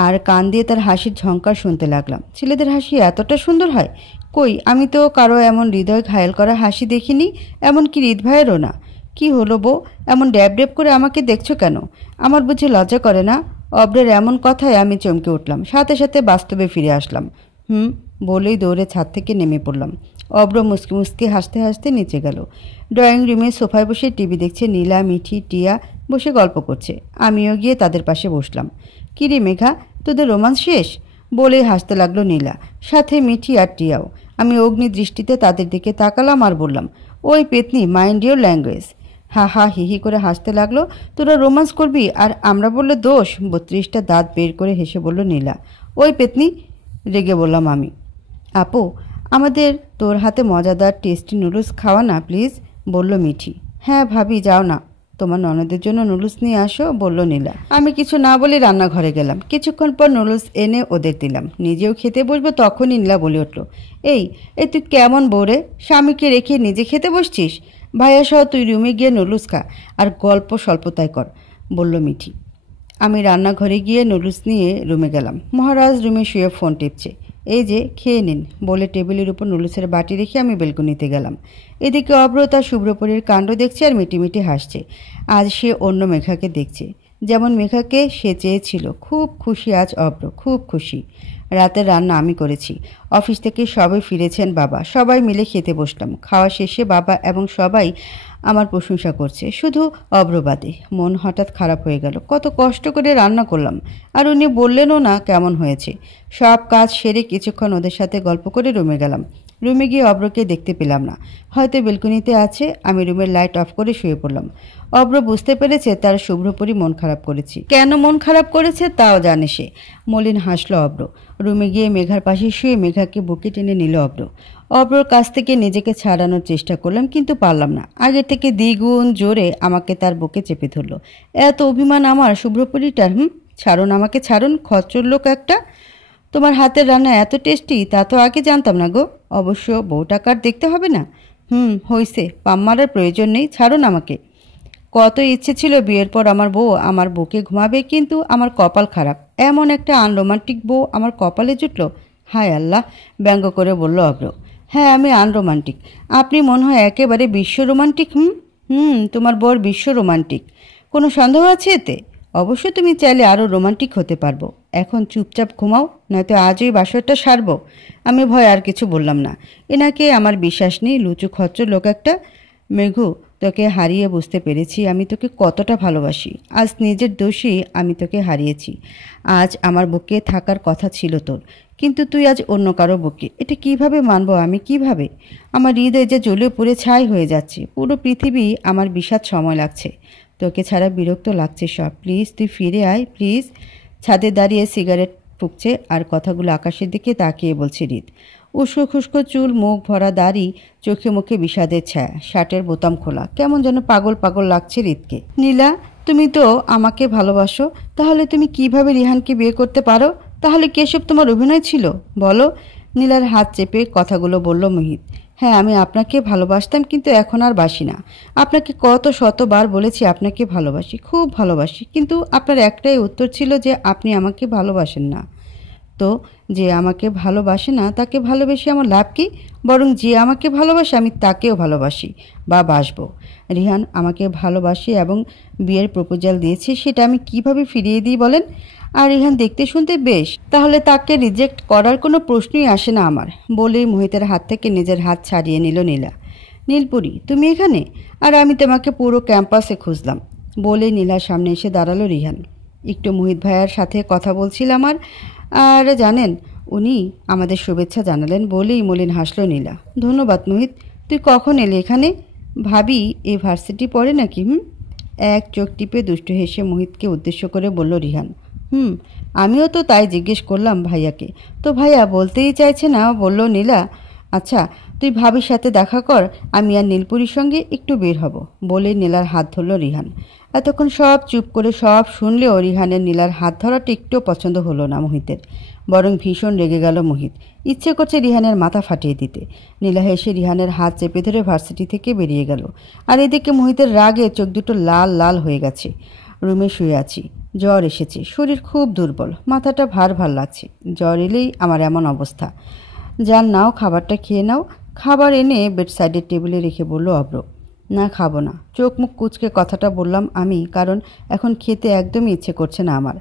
আর কান দিয়ে তার হাসির ঝংকার শুনতে লাগলাম। ছেলেদের হাসি এতটা সুন্দর হয়? কই, আমি তো কারো এমন হৃদয় ঘায়েল করা হাসি দেখিনি, এমনকি হৃদ ভাইয়েরও না। কি হলো বউ, এমন ড্যাব ড্যাব করে আমাকে দেখছো কেন? আমার বুঝে লজ্জা করে না? অব্রের এমন কথায় আমি চমকে উঠলাম, সাথে সাথে বাস্তবে ফিরে আসলাম। বলেই দৌড়ে ছাদ থেকে নেমে পড়লাম। অব্র মুসকি মুসকি হাসতে হাসতে নিচে গেল। ড্রয়িং রুমে সোফায় বসে টিভি দেখছে। নীলা, মিঠি, টিয়া বসে গল্প করছে। আমিও গিয়ে তাদের পাশে বসলাম। কিরে মেঘা, তোদের রোমান্স শেষ? বলেই হাসতে লাগলো নীলা, সাথে মিঠি আর টিয়াও। আমি অগ্নি দৃষ্টিতে তাদের দিকে তাকালাম আর বললাম, ওই পেতনি, মাইন্ড ইওর ল্যাঙ্গুয়েজ। হা হা হিহি করে হাসতে লাগলো। তোরা রোমান্স করবি আর আমরা বললে দোষ? 32টা দাঁত বের করে হেসে বলল নীলা। ওই পেতনি, রেগে বললাম আমি। আপু, আমাদের তোর হাতে মজাদার টেস্টি নুডলস খাওয়া না প্লিজ, বলল মিঠি। হ্যাঁ ভাবি, যাও না, তোমার ননদের জন্য নুডলস নিয়ে আসো, বলল নীলা। আমি কিছু না বলে রান্নাঘরে গেলাম। কিছুক্ষণ পর নুডলস এনে ওদের দিলাম। নিজেও খেতে বসবো তখনই নীলা বলে উঠল, এই এই তুই কেমন বউরে, স্বামীকে রেখে নিজে খেতে বসছিস? ভাইয়া সহ তুই রুমে গিয়ে নুডলস খা আর গল্প স্বল্পতায় কর, বলল মিঠি। আমি রান্নাঘরে গিয়ে নুডলস নিয়ে রুমে গেলাম। মহারাজ রুমে শুয়ে ফোন টিপছে। এই যে খেয়ে নিন, বলে টেবিলের উপর নুডলসের বাটি রেখে আমি বেলকনিতে গেলাম। এদিকে অব্র তার শুভ্রপরীর কাণ্ড দেখছে আর মিটিমিটি হাসছে। আজ সে অন্য মেঘাকে দেখছে, যেমন মেঘাকে সে চেয়েছিল। খুব খুশি আজ অব্র, খুব খুশি। রাতের রান্না আমি করেছি। অফিস থেকে সবাই ফিরেছেন বাবা, সবাই মিলে খেতে বসলাম। খাওয়া শেষে বাবা এবং সবাই আমার প্রশংসা করছে, শুধু অব্রবাদে। মন হঠাৎ খারাপ হয়ে গেল। কত কষ্ট করে রান্না করলাম, আর উনি বললেনও না কেমন হয়েছে। সব কাজ সেরে কিছুক্ষণ ওদের সাথে গল্প করে রুমে গেলাম। রুমে গিয়ে অব্রকে দেখতে পেলাম না, হয়তো বেলকনিতে আছে। আমি রুমের লাইট অফ করে শুয়ে পড়লাম। অব্র বুঝতে পেরেছে তার শুভ্রপরী মন খারাপ করেছি। কেন মন খারাপ করেছে তাও জানে সে। মলিন হাসলো অব্র। রুমে গিয়ে মেঘার পাশে শুয়ে মেঘাকে বুকে টেনে নিল অব্র। অব্রর কাছ থেকে নিজেকে ছাড়ানোর চেষ্টা করলাম, কিন্তু পারলাম না। আগের থেকে দ্বিগুণ জোরে আমাকে তার বুকে চেপে ধরল। এত অভিমান আমার শুভ্রপরীটার! ছাড়ুন আমাকে, ছাড়ুন, খচ্চর লোক একটা। তোমার হাতের রান্না এত টেস্টি তা তো আগে জানতাম না গো। অবশ্য বউ টাকার দেখতে হবে না। হইছে, পাম মারার প্রয়োজন নেই, ছাড়ুন আমাকে। কত ইচ্ছে ছিল বিয়ের পর আমার বউ আমার বুকে ঘুমাবে, কিন্তু আমার কপাল খারাপ। এমন একটা আনরোমান্টিক বউ আমার কপালে জুটল। হায় আল্লাহ, ব্যঙ্গ করে বলল অব্র। হ্যাঁ, আমি আনরোমান্টিক। আপনি মনে হয় একেবারে বিশ্ব রোমান্টিক। তোমার বর বিশ্ব রোমান্টিক, কোনো সন্দেহ আছে এতে? অবশ্য তুমি চাইলে আরও রোমান্টিক হতে পারবো। এখন চুপচাপ ঘুমাও, নয়তো আজই বাসরটা সারবো। আমি ভয় আর কিছু বললাম না। এনাকে আমার বিশ্বাস নেই, লুচু খচ্চর লোক একটা। মেঘু, তোকে হারিয়ে বুঝতে পেরেছি আমি তোকে কতটা ভালোবাসি। আজ নিজের দোষী আমি তোকে হারিয়েছি। আজ আমার বুকে থাকার কথা ছিল তোর, কিন্তু তুই আজ অন্য কারো বুকে। এটা কিভাবে মানবো আমি, কিভাবে? আমার হৃদয় যে জ্বলে পুড়ে ছাই হয়ে যাচ্ছে। পুরো পৃথিবী আমার বিষাদ সময় লাগছে। তোকে ছাড়া বিরক্ত লাগছে সব। প্লিজ তুই ফিরে আয়, প্লিজ। ছাদে দাঁড়িয়ে সিগারেট ফুঁকছে আর কথাগুলো আকাশের দিকে তাকিয়ে বলছে হৃদ। উস্কো খুস্কো চুল, মুখ ভরা দাড়ি, চোখে মুখে বিষাদের ছায়া, শার্টের বোতাম খোলা। কেমন যেন পাগল পাগল লাগছে হৃদকে। নীলা, তুমি তো আমাকে ভালোবাসো, তাহলে তুমি কিভাবে রিহানকে বিয়ে করতে পারো? তাহলে কেশব তোমার অভিনয় ছিল, বলো? নীলার হাত চেপে কথাগুলো বলল মোহিত। হ্যাঁ, আমি আপনাকে ভালোবাসতাম, কিন্তু এখন আর বাসি না। আপনাকে কত শতবার বলেছি আপনাকে ভালোবাসি, খুব ভালোবাসি, কিন্তু আপনার একটাই উত্তর ছিল যে আপনি আমাকে ভালোবাসেন না। তো যে আমাকে ভালোবাসে না তাকে ভালোবেসে আমার লাভ কি? বরং যে আমাকে ভালোবাসে আমি তাকেও ভালোবাসি বা বাসবো। রিহান আমাকে ভালোবাসে এবং বিয়ের প্রপোজাল দিয়েছে, সেটা আমি কিভাবে ফিরিয়ে দিই বলেন? আর রিহান দেখতে শুনতে বেশ, তাহলে তাকে রিজেক্ট করার কোনো প্রশ্নই আসে না আমার, বলেই মোহিতের হাত থেকে নিজের হাত ছাড়িয়ে নিল নীলা। নীলপুরি, তুমি এখানে? আর আমি তোমাকে পুরো ক্যাম্পাসে খুঁজলাম, বলে নীলার সামনে এসে দাঁড়ালো রিহান। একটু মোহিত ভাইয়ার সাথে কথা বলছিলাম। আর জানেন, উনি আমাদের শুভেচ্ছা জানালেন বলেই মলিন হাসল নীলা। ধন্যবাদ মোহিত। তুই কখন এলি এখানে? ভাবি এই ভার্সিটি পড়ে নাকি? এক চোখ টিপে দুষ্টু হেসে মোহিতকে উদ্দেশ্য করে বলল রিহান। আমিও তো তাই জিজ্ঞেস করলাম ভাইয়াকে। তো ভাইয়া বলতেই চাইছে না, বলল নীলা। আচ্ছা তুই ভাবির সাথে দেখা কর, আমি আর নীলপুরীর সঙ্গে একটু বের হব, বলে নীলার হাত ধরল রিহান। এতক্ষণ সব চুপ করে সব শুনলেও রিহানের নীলার হাত ধরাটা একটুও পছন্দ হলো না মোহিতের, বরং ভীষণ রেগে গেল মোহিত। ইচ্ছে করছে রিহানের মাথা ফাটিয়ে দিতে। নীলা হেসে রিহানের হাত চেপে ধরে ভার্সিটি থেকে বেরিয়ে গেল। আর এদিকে মোহিতের রাগে চোখ দুটো লাল লাল হয়ে গেছে। রুমে শুয়ে আছি, জ্বর এসেছে, শরীর খুব দুর্বল, মাথাটা ভার ভার লাগছে। জ্বর এলেই আমার এমন অবস্থা। যার নাও খাবারটা খেয়ে নাও। খাবার এনে বেড সাইডের টেবিলে রেখে বলল অব্র। না খাবো না, চোখ মুখ কুচকে কথাটা বললাম আমি, কারণ এখন খেতে একদমই ইচ্ছে করছে না আমার।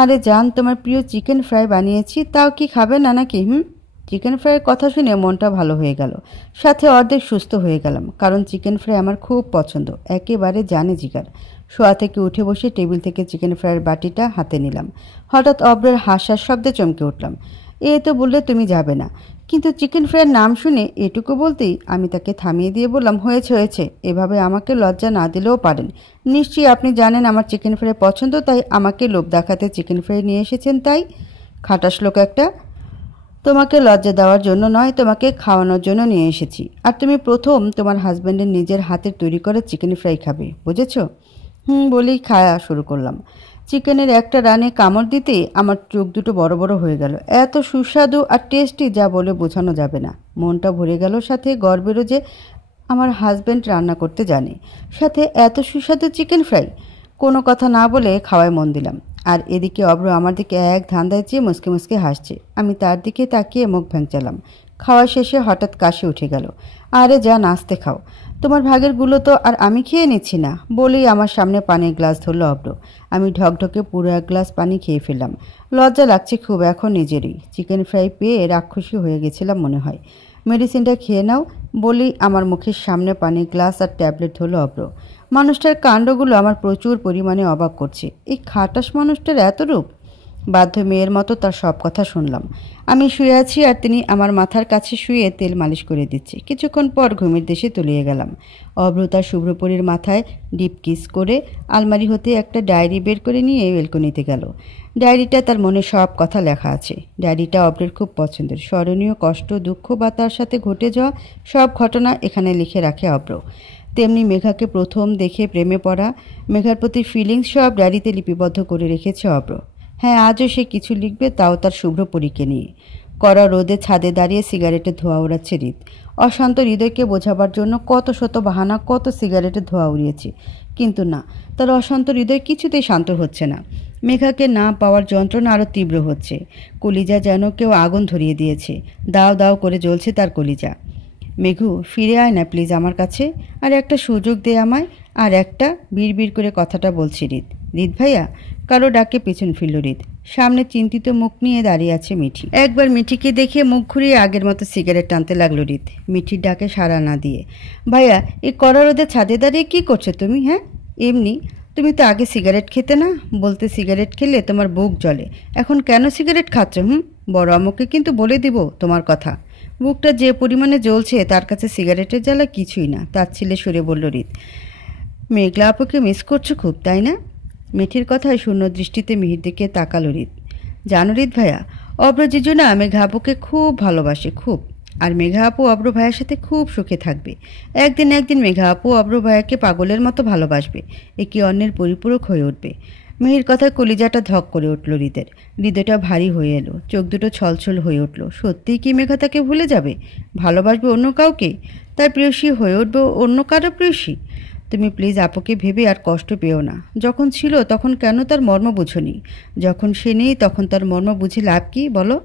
আরে জান, তোমার প্রিয় চিকেন ফ্রাই বানিয়েছি, তাও কি খাবে না নাকি? চিকেন ফ্রাইয়ের কথা শুনে মনটা ভালো হয়ে গেল, সাথে অর্ধেক সুস্থ হয়ে গেলাম, কারণ চিকেন ফ্রাই আমার খুব পছন্দ, একেবারে জানে জিগার। শোয়া থেকে উঠে বসে টেবিল থেকে চিকেন ফ্রাইয়ের বাটিটা হাতে নিলাম। হঠাৎ অব্রের হাসার শব্দে চমকে উঠলাম। এ তো বললে তুমি যাবে না, কিন্তু চিকেন ফ্রাইয়ের নাম শুনে এটুকু বলতেই আমি তাকে থামিয়ে দিয়ে বললাম, হয়েছে হয়েছে, এভাবে আমাকে লজ্জা না দিলেও পারেন। নিশ্চয়ই আপনি জানেন আমার চিকেন ফ্রাই পছন্দ, তাই আমাকে লোভ দেখাতে চিকেন ফ্রাই নিয়ে এসেছেন। তাই খাটাস লোক একটা। তোমাকে লজ্জা দেওয়ার জন্য নয়, তোমাকে খাওয়ানোর জন্য নিয়ে এসেছি। আর তুমি প্রথম তোমার হাজব্যান্ডের নিজের হাতের তৈরি করে চিকেন ফ্রাই খাবে, বুঝেছ? বলেই খাওয়া শুরু করলাম। চিকেনের একটা রানে কামড় দিতেই আমার চোখ দুটো বড় বড় হয়ে গেল। এত সুস্বাদু আর টেস্টি যা বলে বোঝানো যাবে না। মনটা ভরে গেল, সাথে গর্বেরও যে আমার হাজব্যান্ড রান্না করতে জানে, সাথে এত সুস্বাদু চিকেন ফ্রাই। কোনো কথা না বলে খাওয়ায় মন দিলাম। আর এদিকে অব্র আমার দিকে এক ধান্দায় চেয়ে মুসকে মুসকে হাসছে। আমি তার দিকে তাকিয়ে মুখ ভ্যাংচালাম। খাওয়া শেষে হঠাৎ কাশি উঠে গেল। আরে যা, নাস্তে খাও, তোমার ভাগের গুলো তো আর আমি খেয়ে নিচ্ছি না, বলেই আমার সামনে পানির গ্লাস ধরলো অব্র। আমি ঢকঢকে পুরো এক গ্লাস পানি খেয়ে ফেললাম। লজ্জা লাগছে খুব এখন নিজেরই। চিকেন ফ্রাই পেয়ে রাক্ষসী হয়ে গেছিলাম মনে হয়। মেডিসিনটা খেয়ে নাও, বলেই আমার মুখের সামনে পানির গ্লাস আর ট্যাবলেট ধরলো অব্র। মানুষটার কাণ্ডগুলো আমার প্রচুর পরিমাণে অবাক করছে। এই খাটাস মানুষটার এত রূপ। বাধ্য মেয়ের মতো তার সব কথা শুনলাম। আমি শুয়ে আছি আর তিনি আমার মাথার কাছে শুয়ে তেল মালিশ করে দিচ্ছে। কিছুক্ষণ পর ঘুমের দেশে তলিয়ে গেলাম। অব্র তার শুভ্রপরীর মাথায় ডিপ কিস করে আলমারি হতে একটা ডায়েরি বের করে নিয়ে বেলকনিতে গেল। ডায়েরিটা তার মনে সব কথা লেখা আছে। ডায়েরিটা অব্রের খুব পছন্দের। স্মরণীয় কষ্ট, দুঃখ বা তার সাথে ঘটে যাওয়া সব ঘটনা এখানে লিখে রাখে অব্র। তেমনি মেঘাকে প্রথম দেখে প্রেমে পড়া, মেঘার প্রতি ফিলিংস সব ডায়েরিতে লিপিবদ্ধ করে রেখেছে অব্র। হ্যাঁ, আজও সে কিছু লিখবে, তাও তার শুভ্রপরীকে নিয়ে। কড়া রোদে ছাদে দাঁড়িয়ে সিগারেটের ধোঁয়া উড়াচ্ছে হৃদ। অশান্ত হৃদয়কে বোঝাবার জন্য কত শত বাহানা, কত সিগারেটের ধোঁয়া উড়িয়েছে, কিন্তু না, তার অশান্ত হৃদয় কিছুতেই শান্ত হচ্ছে না। মেঘাকে না পাওয়ার যন্ত্রণা আরও তীব্র হচ্ছে। কলিজা যেন কেউ আগুন ধরিয়ে দিয়েছে। দাও দাও করে জ্বলছে তার কলিজা। মেঘু, ফিরে আয় না প্লিজ আমার কাছে, আর একটা সুযোগ দে আমায়। আর একটা বিড় করে কথাটা বলছি হৃদ। হৃদ ভাইয়া, কারো ডাকে পেছন ফিরল হৃদ। সামনে চিন্তিত মুখ নিয়ে দাঁড়িয়ে আছে মিঠি। একবার মিঠিকে দেখে মুখ ঘুরিয়ে আগের মতো সিগারেট টানতে লাগলো হৃদ, মিঠির ডাকে সাড়া না দিয়ে। ভাইয়া, এই কড়া রোদে ছাদে দাঁড়িয়ে কি করছো তুমি? হ্যাঁ, এমনি। তুমি তো আগে সিগারেট খেতে না, বলতে সিগারেট খেলে তোমার বুক জ্বলে, এখন কেন সিগারেট খাচ্ছ? বড় আম্মুকে কিন্তু বলে দিব তোমার কথা। বুকটা যে পরিমাণে জ্বলছে তার কাছে সিগারেটের জ্বালা কিছুই না, তার ছেলে সরে বলল হৃদ। মেঘলা আপুকে মিস করছো খুব, তাই না? মিঠির কথায় শূন্য দৃষ্টিতে মিহির দিকে তাকালো হৃদ। জানো হৃদ ভাইয়া, অব্র জিজু না মেঘা আপুকে খুব ভালোবাসে, খুব। আর মেঘা আপু অব্র ভাইয়ের সাথে খুব সুখে থাকবে। একদিন মেঘা আপু অব্র ভাইয়াকে পাগলের মতো ভালোবাসবে, একে অন্যের পরিপূরক হয়ে উঠবে। মিহির কথায় কলিজাটা ধক করে উঠল হৃদের। হৃদয়টা ভারী হয়ে এলো, চোখ দুটো ছলছল হয়ে উঠল। সত্যিই কি মেঘা তাকে ভুলে যাবে, ভালোবাসবে অন্য কাউকে, তার প্রেয়সী হয়ে উঠবে অন্য কারো প্রেয়সী? তুমি প্লিজ আপুকে ভেবে আর কষ্ট পেও না। যখন ছিল তখন কেন তার মর্ম বুঝোনি? যখন সে নেই তখন তার মর্ম বুঝে লাভ কি বলো?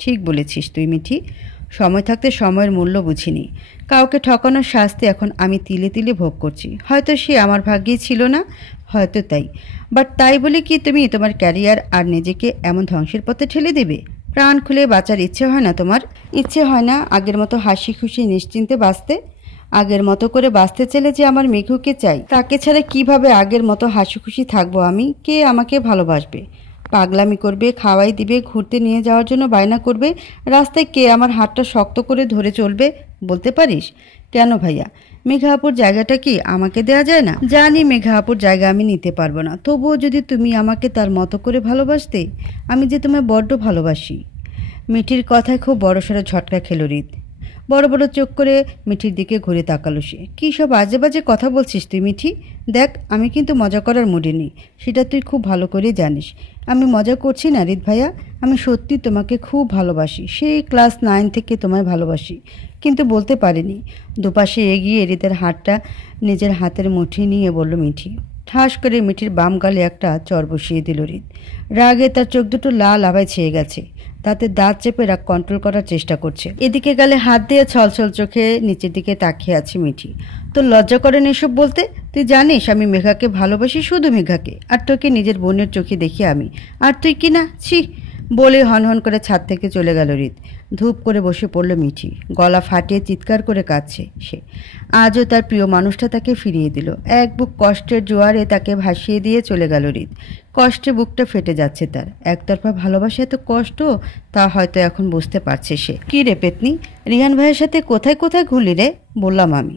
ঠিক বলেছিস তুই মিঠি। সময় থাকতে সময়ের মূল্য বুঝিনি। কাউকে ঠকানোর শাস্তি এখন আমি তিলে তিলে ভোগ করছি। হয়তো সে আমার ভাগ্যেই ছিল না, হয়তো তাই। বাট তাই বলে কি তুমি তোমার ক্যারিয়ার আর নিজেকে এমন ধ্বংসের পথে ঠেলে দেবে? প্রাণ খুলে বাঁচার ইচ্ছে হয় না তোমার? ইচ্ছে হয় না আগের মতো হাসি খুশি নিশ্চিন্তে বাঁচতে? আগের মতো করে বাঁচতে চাইলে যে আমার মেঘুকে চাই, তাকে ছাড়া কিভাবে আগের মতো হাসি খুশি থাকবো আমি? কে আমাকে ভালোবাসবে? পাগলামি করবে, খাওয়াই দিবে, ঘুরতে নিয়ে যাওয়ার জন্য বায়না করবে। রাস্তায় কে আমার হাতটা শক্ত করে ধরে চলবে বলতে পারিস? কেন ভাইয়া, মেঘা আপুর জায়গাটা কি আমাকে দেয়া যায় না? জানি মেঘা আপুর জায়গা আমি নিতে পারবো না, তবুও যদি তুমি আমাকে তার মতো করে ভালোবাসতে। আমি যে তোমায় বড্ড ভালোবাসি। মিঠির কথায় খুব বড়সড় ঝটকা খেল হৃদ। বড় বড় চোখ করে মিঠির দিকে ঘুরে তাকালো সে। কী সব আজে বাজে কথা বলছিস তুই মিঠি? দেখ, আমি কিন্তু মজা করার মুডে নেই, সেটা তুই খুব ভালো করেই জানিস। আমি মজা করছি না হৃদ ভাইয়া, আমি সত্যি তোমাকে খুব ভালোবাসি, সেই ক্লাস 9 থেকে তোমায় ভালোবাসি, কিন্তু বলতে পারিনি। দুপাশে এগিয়ে হৃদের হাতটা নিজের হাতের মুঠি নিয়ে বলল মিঠি। ঠাস করে মিঠির বাম গালে একটা চর বসিয়ে দিল হৃদ। রাগে তার চোখ দুটো লাল আভায় ছেয়ে গেছে, তাতে দাঁত চেপে রাগ কন্ট্রোল করার চেষ্টা করছে। এদিকে গালে হাত দিয়ে ছলছল চোখে নিচের দিকে তাকিয়ে আছে মিঠি। তোর লজ্জা করেন এসব বলতে? তুই জানিস আমি মেঘাকে ভালোবাসি, শুধু মেঘাকে, আর তোকে নিজের বোনের চোখে দেখি আমি, আর তুই কি না? ছি! বলে হনহন করে ছাদ থেকে চলে গেল হৃদ। ধূপ করে বসে পড়ল মিঠি, গলা ফাটিয়ে চিৎকার করে কাঁদছে সে। আজও তার প্রিয় মানুষটা তাকে ফিরিয়ে দিল। এক বুক কষ্টের জোয়ারে তাকে ভাসিয়ে দিয়ে চলে গেল হৃদ। কষ্টে বুকটা ফেটে যাচ্ছে তার। একতরফা ভালোবাসা এত কষ্ট, তা হয়তো এখন বুঝতে পারছে সে। কি রে পেতনি, রিহান ভাইয়ের সাথে কোথায় কোথায় ঘুরলি রে? বললাম আমি।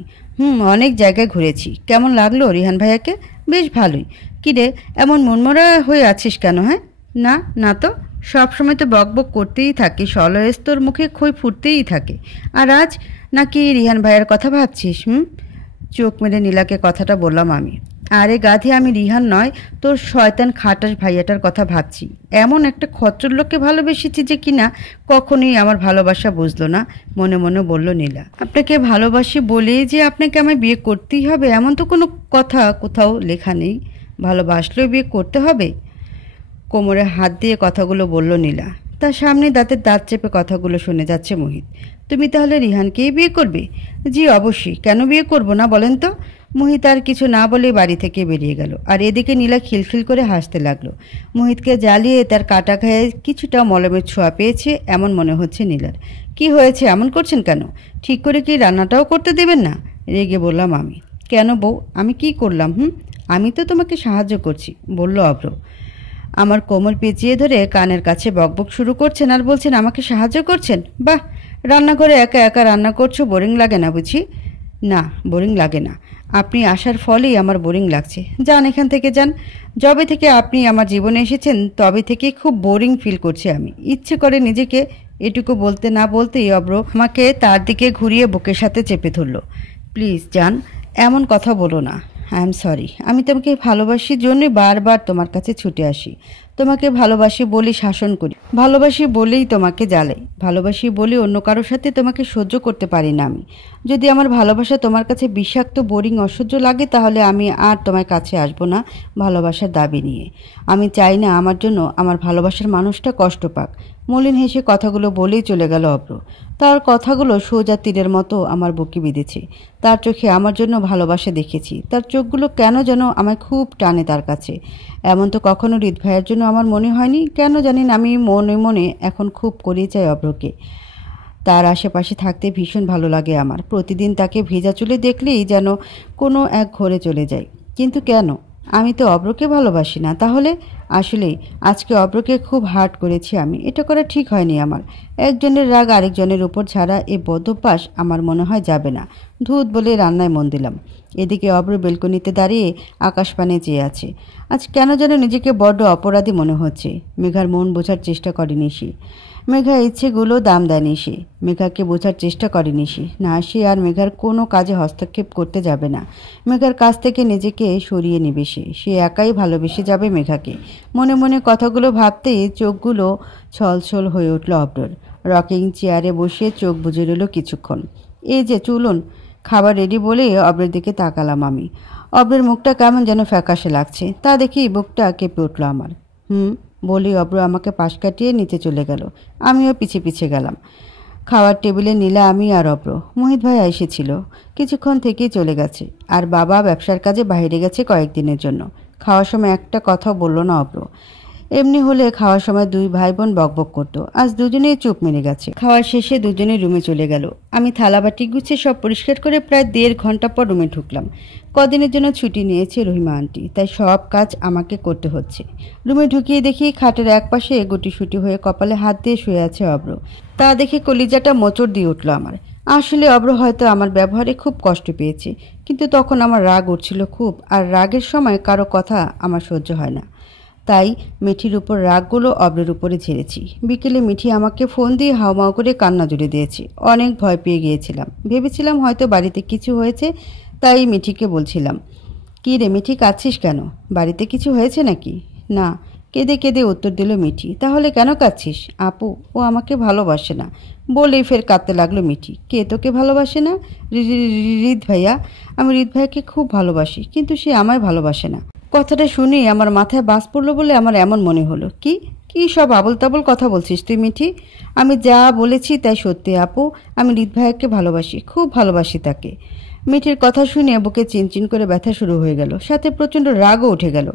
অনেক জায়গায় ঘুরেছি। কেমন লাগলো রিহান ভাইয়াকে? বেশ ভালোই। কি রে, এমন মনমরা হয়ে আছিস কেন? হ্যাঁ? না না তো, সবসময় তো বকবক করতেই থাকি, অলওয়েজ তোর মুখে খই ফুটতেই থাকে। আর আজ নাকি রিহান ভাইয়ের কথা ভাবছিস? চোখ মেরে নীলাকে কথাটা বললাম আমি। আরে গাধি, আমি রিহান নয়, তোর শয়তান খাটাস ভাইয়াটার কথা ভাবছি। এমন একটা খচ্চর লোককে ভালোবেসেছি যে কিনা কখনোই আমার ভালোবাসা বুঝলো না, মনে মনে বলল নীলা। আপনাকে ভালোবাসি বলেই যে আপনাকে আমায় বিয়ে করতেই হবে এমন তো কোনো কথা কোথাও লেখা নেই। ভালোবাসলেও বিয়ে করতে হবে? কোমরে হাত দিয়ে কথাগুলো বলল নীলা। তার সামনে দাঁতের দাঁত চেপে কথাগুলো শুনে যাচ্ছে মোহিত। তুমি তাহলে রিহানকেই বিয়ে করবে? জি অবশ্যই, কেন বিয়ে করব না বলেন তো? মোহিত আর কিছু না বলে বাড়ি থেকে বেরিয়ে গেল। আর এদিকে নীলা খিলখিল করে হাসতে লাগলো। মোহিতকে জ্বালিয়ে তার কাটা গায়ে কিছুটা মলমের ছোঁয়া পেয়েছে এমন মনে হচ্ছে নীলার। কি হয়েছে, এমন করছেন কেন? ঠিক করে কি রান্নাটাও করতে দেবেন না? রেগে বললাম আমি। কেন বউ, আমি কি করলাম? আমি তো তোমাকে সাহায্য করছি, বলল অভ্র। আমার কোমর পেঁচিয়ে ধরে কানের কাছে বকবক শুরু করছেন আর বলছেন আমাকে সাহায্য করছেন। বাহ, রান্নাঘরে একা একা রান্না করছো, বোরিং লাগে না বুঝি? না, বোরিং লাগে না। আপনি আসার ফলেই আমার বোরিং লাগছে। যান এখান থেকে যান। যবে থেকে আপনি আমার জীবনে এসেছেন তবে থেকে খুব বোরিং ফিল করছি আমি। ইচ্ছে করে নিজেকে। এটুকু বলতে না বলতেই অব্র আমাকে তার দিকে ঘুরিয়ে বুকের সাথে চেপে ধরল। প্লিজ যান, এমন কথা বলো না। আই এম সরি, আমি তোমাকে ভালোবাসি জন্যই বারবার তোমার কাছে ছুটে আসি। তোমাকে ভালোবাসি বলেই শাসন করি, ভালোবাসি বলেই তোমাকে জ্বালাই, ভালোবাসি বলে অন্য কারোর সাথে তোমাকে সহ্য করতে পারি না আমি। যদি আমার ভালোবাসা তোমার কাছে বিষাক্ত, বোরিং, অসহ্য লাগে তাহলে আমি আর তোমার কাছে আসবো না ভালোবাসার দাবি নিয়ে। আমি চাই না আমার জন্য আমার ভালোবাসার মানুষটা কষ্ট পাক। মলিন হেসে কথাগুলো বলেই চলে গেল অব্র। তার কথাগুলো সোজা তীরের মতো আমার বুকে বিঁধেছে। তার চোখে আমার জন্য ভালোবাসা দেখেছি। তার চোখগুলো কেন যেন আমায় খুব টানে তার কাছে। এমন তো কখনো হৃদ ভাইয়ের জন্য আমার মনে হয়নি। কেন জানি না আমি মনে মনে এখন খুব করিয়ে চাই অব্রকে। তার আশেপাশে থাকতে ভীষণ ভালো লাগে আমার। প্রতিদিন তাকে ভেজা চুলে দেখলেই যেন কোনো এক ঘরে চলে যায়। কিন্তু কেন? আমি তো অব্রকে ভালোবাসি না। তাহলে আসলে আজকে অব্রকে খুব হার্ট করেছি আমি। এটা করা ঠিক হয়নি আমার। একজনের রাগ আরেকজনের উপর ছাড়া এই বদভ্যাস আমার মনে হয় যাবে না। ধুত বলে রান্নায় মন দিলাম। এদিকে অব্র বেলকনিতে দাঁড়িয়ে আকাশপানে চেয়ে আছে। আজ কেন যেন নিজেকে বড্ড অপরাধী মনে হচ্ছে। মেঘার মন বোঝার চেষ্টা করেনি সে। মেঘা ইচ্ছেগুলো দাম দেয়নি সে। মেঘাকে বোঝার চেষ্টা করেনি সে। না, সে আর মেঘার কোনো কাজে হস্তক্ষেপ করতে যাবে না। মেঘার কাছ থেকে নিজেকে সরিয়ে নেবে সে। সে একাই ভালোবেসে যাবে মেঘাকে। মনে মনে কথাগুলো ভাবতেই চোখগুলো ছলছল হয়ে উঠল অব্রর। রকিং চেয়ারে বসে চোখ বুজে রইল কিছুক্ষণ। এই যে চলুন, খাবার রেডি বলে অব্রের দিকে তাকালাম আমি। অব্রের মুখটা কেমন যেন ফ্যাকাশে লাগছে। তা দেখি বুকটা কেঁপে উঠল আমার। বলি অব্র আমাকে পাশ কাটিয়ে নিচে চলে গেল। আমিও পিছে পিছে গেলাম। খাওয়ার টেবিলে নীলা, আমি আর অব্র। মোহিত ভাই এসেছিল, কিছুক্ষণ থেকেই চলে গেছে। আর বাবা ব্যবসার কাজে বাইরে গেছে কয়েকদিনের জন্য। খাওয়ার সময় একটা কথাও বলল না অব্র। এমনি হলে খাওয়ার সময় দুই ভাই বোন বকবক করতো, আজ দুজনেই চুপ মেরে গেছে। খাওয়ার শেষে দুজনে রুমে চলে গেল। আমি থালাবাটি গুছিয়ে সব পরিষ্কার করে প্রায় 1.5 ঘন্টা পর রুমে ঢুকলাম। কদিনের জন্য ছুটি নিয়েছে রহিমা আন্টি, তাই সব কাজ আমাকে করতে হচ্ছে। রুমে ঢুকিয়ে দেখি খাটের একপাশে গুটিসুটি হয়ে কপালে হাত দিয়ে শুয়ে আছে অব্র। তা দেখে কলিজাটা মোচড় দিয়ে উঠল আমার। আসলে অব্র হয়তো আমার ব্যবহারে খুব কষ্ট পেয়েছে, কিন্তু তখন আমার রাগ উঠছিল খুব, আর রাগের সময় কারো কথা আমার সহ্য হয় না। তাই মিঠির উপর রাগগুলো অব্রের উপরে ঝেড়েছি। বিকেলে মিঠি আমাকে ফোন দিয়ে হাউমাউ করে কান্না জুড়ে দিয়েছে। অনেক ভয় পেয়ে গিয়েছিলাম, ভেবেছিলাম হয়তো বাড়িতে কিছু হয়েছে, তাই মিঠিকে বলছিলাম, কী রে মিঠি, কাঁদছিস কেন? বাড়িতে কিছু হয়েছে নাকি? না, কেঁদে কেঁদে উত্তর দিল মিঠি। তাহলে কেন কাঁদছিস? আপু, ও আমাকে ভালোবাসে না। বলেই ফের কাঁদতে লাগলো মিঠি। কে তোকে ভালোবাসে না? রিদ ভাইয়া। আমি রিদ ভাইয়াকে খুব ভালোবাসি, কিন্তু সে আমায় ভালোবাসে না। কথাটা শুনি আমার মাথায় বাজ পড়লো বলে আমার এমন মনে হলো। কি কি সব আবল তাবল কথা বলছিস তুই মিঠি? আমি যা বলেছি তাই সত্যি আপু। আমি রিদ ভাইয়াকে ভালোবাসি, খুব ভালোবাসি তাকে। মিঠির কথা শুনে বুকে চিনচিন করে ব্যথা শুরু হয়ে গেল, সাথে প্রচণ্ড রাগও উঠে গেল।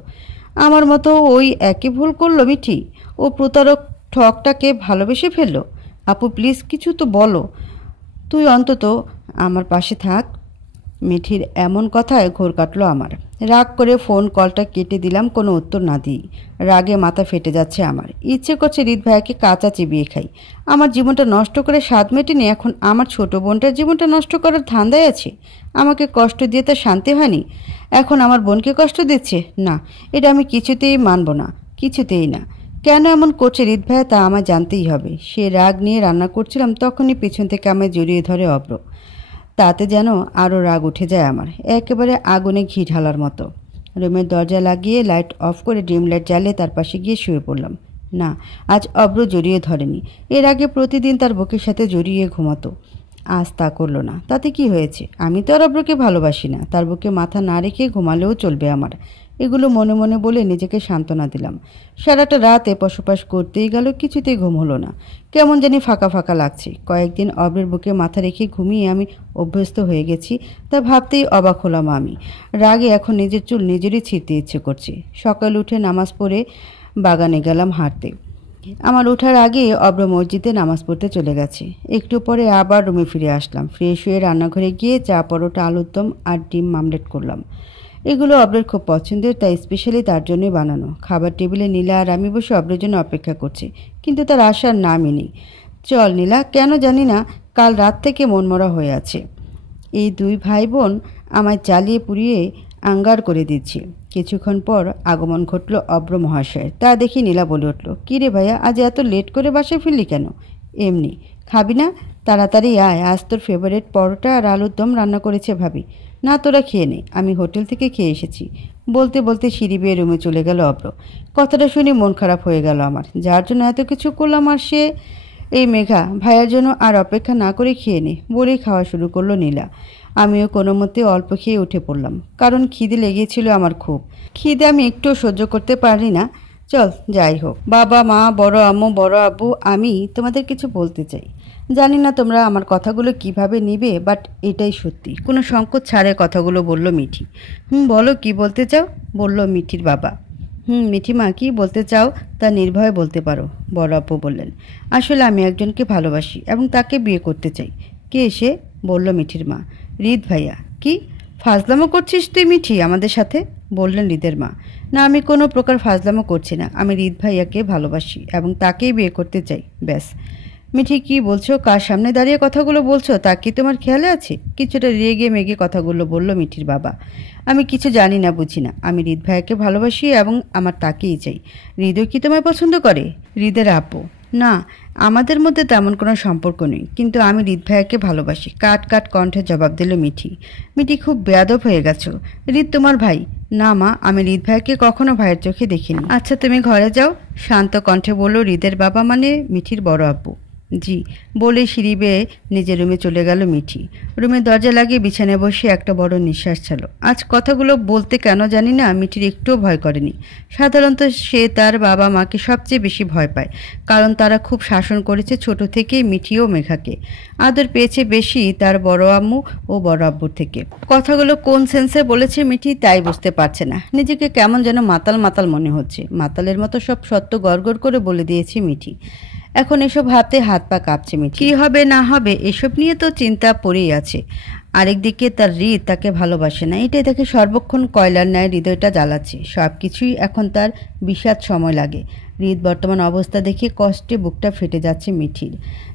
আমার মতো ওই একই ভুল করলো মিঠি? ও প্রতারক ঠকটাকে ভালোবেসে ফেললো? আপু প্লিজ কিছু তো বলো, তুই অন্তত আমার পাশে থাক। মিঠির এমন কথায় ঘোর কাটলো আমার। রাগ করে ফোন কলটা কেটে দিলাম, কোনো উত্তর না দিই। রাগে মাথা ফেটে যাচ্ছে আমার। ইচ্ছে করছে রিদ ভাইয়াকে কাঁচা চিবিয়ে খাই। আমার জীবনটা নষ্ট করে স্বাদ মেটেনি, এখন আমার ছোট বোনটার জীবনটা নষ্ট করার ধান্দায় আছে। আমাকে কষ্ট দিয়ে তার শান্তি হয়নি, এখন আমার বোনকে কষ্ট দিচ্ছে। না, এটা আমি কিছুতেই মানব না, কিছুতেই না। কেন এমন করছে রিদ ভাইয়া তা আমার জানতেই হবে। সে রাগ নিয়ে রান্না করছিলাম, তখনই পিছন থেকে আমায় জড়িয়ে ধরে অব্র। তাতে যেন আরও রাগ উঠে যায় আমার, একেবারে আগুনে ঘি ঢালার মতো। রুমের দরজা লাগিয়ে লাইট অফ করে ডিম লাইট জ্বালিয়ে তার পাশে গিয়ে শুয়ে পড়লাম। না, আজ অব্র জড়িয়ে ধরেনি। এর আগে প্রতিদিন তার বুকের সাথে জড়িয়ে ঘুমাতো, আজ তা করলো না। তাতে কি হয়েছে? আমি তো আর অব্রকে ভালোবাসি না, তার বুকে মাথা না রেখে ঘুমালেও চলবে আমার। এগুলো মনে মনে বলে নিজেকে সান্ত্বনা দিলাম। সারাটা রাত এপাশ ওপাশ করতেই গেল, কিছুতেই ঘুম হলো না। কেমন জানি ফাঁকা ফাঁকা লাগছে। কয়েকদিন অব্রের বুকে মাথা রেখে ঘুমিয়ে আমি অভ্যস্ত হয়ে গেছি, তা ভাবতেই অবাক হলাম আমি। রাগে এখন নিজের চুল নিজেরই ছিঁড়তে ইচ্ছে করছে। সকাল উঠে নামাজ পড়ে বাগানে গেলাম হাঁটতে। আমার ওঠার আগে অব্র মসজিদে নামাজ পড়তে চলে গেছে। একটু পরে আবার রুমে ফিরে আসলাম। ফ্রেশ হয়ে রান্নাঘরে গিয়ে চা, পরোটা, আলুর দম আর ডিম মামলেট করলাম। এগুলো অব্রের খুব পছন্দের, তাই স্পেশালি তার জন্যই বানানো। খাবার টেবিলে নীলা আর আমি বসে অব্রের জন্য অপেক্ষা করছি, কিন্তু তার আসার নামই নেই। চল নীলা, কেন জানি না কাল রাত থেকে মনমরা হয়ে আছে। এই দুই ভাই বোন আমায় জ্বালিয়ে পুড়িয়ে আঙ্গার করে দিচ্ছে। কিছুক্ষণ পর আগমন ঘটল অব্র মহাশয়ের। তা দেখি নীলা বলে উঠল, কী রে ভাইয়া, আজ এত লেট করে বাসায় ফিরলি কেন? এমনি। খাবি না? তাড়াতাড়ি আয়, আজ তোর ফেভারিট পরোটা আর আলুর দম রান্না করেছে ভাবি। না, তোরা খেয়ে নে, আমি হোটেল থেকে খেয়ে এসেছি। বলতে বলতে সিঁড়ি বেয়ে রুমে চলে গেল অব্র। কথাটা শুনে মন খারাপ হয়ে গেল আমার। যার জন্য এত কিছু করলাম, আর সে এই মেঘা ভাইয়ার জন্য আর অপেক্ষা না করে খেয়ে নে বলেই খাওয়া শুরু করলো নীলা। আমিও কোনো মতে অল্প খেয়ে উঠে পড়লাম, কারণ খিদে লেগেছিল আমার খুব। খিদে আমি একটুও সহ্য করতে পারি না। চল যাই হোক, বাবা মা, বড় আম্মু, বড় আব্বু, আমি তোমাদের কিছু বলতে চাই। জানি না তোমরা আমার কথাগুলো কিভাবে নিবে, বাট এটাই সত্যি। কোনো সংকোচ ছাড়ে কথাগুলো বলল মিঠি। বলো কি বলতে চাও, বলল মিঠির বাবা। মিঠিমা, কী বলতে চাও তা নির্ভয়ে বলতে পারো, বড় আব্বু বললেন। আসলে আমি একজনকে ভালোবাসি এবং তাকে বিয়ে করতে চাই। কে সে? বলল মিঠির মা। রিদ ভাইয়া। কি ফাজলামো করছিস তুই মিঠি আমাদের সাথে? বললেন রিদের মা। না, আমি কোনো প্রকার ফাজলামো করছি না। আমি রিদ ভাইয়াকে ভালোবাসি এবং তাকেই বিয়ে করতে চাই, ব্যাস। মিঠি, কি বলছো? কার সামনে দাঁড়িয়ে কথাগুলো বলছো তা কি তোমার খেয়ালে আছে? কিছুটা রেগে মেগে কথাগুলো বলল মিঠির বাবা। আমি কিছু জানি না, বুঝি না। আমি রিদ ভাইয়াকে ভালোবাসি এবং আমার তাকেই চাই। হৃদয় কি তোমায় পছন্দ করে? হৃদের আপু। না, আমাদের মধ্যে তেমন কোনো সম্পর্ক নেই, কিন্তু আমি রিদ ভাইয়াকে ভালোবাসি, কাট কাট কণ্ঠে জবাব দিল মিঠি। মিঠি, খুব বেয়াদব হয়ে গেছো। রিদ তোমার ভাই? না মা, আমি রিদ ভাইয়াকে কখনো ভাইয়ের চোখে দেখিনি। আচ্ছা তুমি ঘরে যাও, শান্ত কণ্ঠে বলল হৃদের বাবা, মানে মিঠির বড় আব্বু। জি বলে সিঁড়ি বেয়ে নিজের রুমে চলে গেল মিঠি। রুমের দরজা লাগিয়ে বিছানায় বসে একটা বড় নিঃশ্বাস ছাড়ল। আজ কথাগুলো বলতে কেন জানি না মিঠির একটুও ভয় করেনি। সাধারণত সে তার বাবা মাকে সবচেয়ে বেশি ভয় পায়, কারণ তারা খুব শাসন করেছে ছোট থেকেই মিঠি ও মেঘাকে। আদর পেয়েছে বেশি তার বড় আম্মু ও বড় আব্বুর থেকে। কথাগুলো কোন সেন্সে বলেছে মিঠি তাই বুঝতে পারছে না। নিজেকে কেমন যেন মাতাল মাতাল মনে হচ্ছে। মাতালের মতো সব সত্য গড়গড় করে বলে দিয়েছে মিঠি। এখন এসব হাতে হাত পা কাঁপছে মিঠি। কী হবে না হবে এসব নিয়ে তো চিন্তা পড়েই আছে। আরেকদিকে তার হৃদ তাকে ভালোবাসে না, এটাই তাকে সর্বক্ষণ কয়লার ন্যায় হৃদয়টা জ্বালাচ্ছে। সব কিছুই এখন তার বিষাদ সময় লাগে। হৃদ বর্তমান অবস্থা দেখে কষ্টে বুকটা ফেটে যাচ্ছে মিঠির।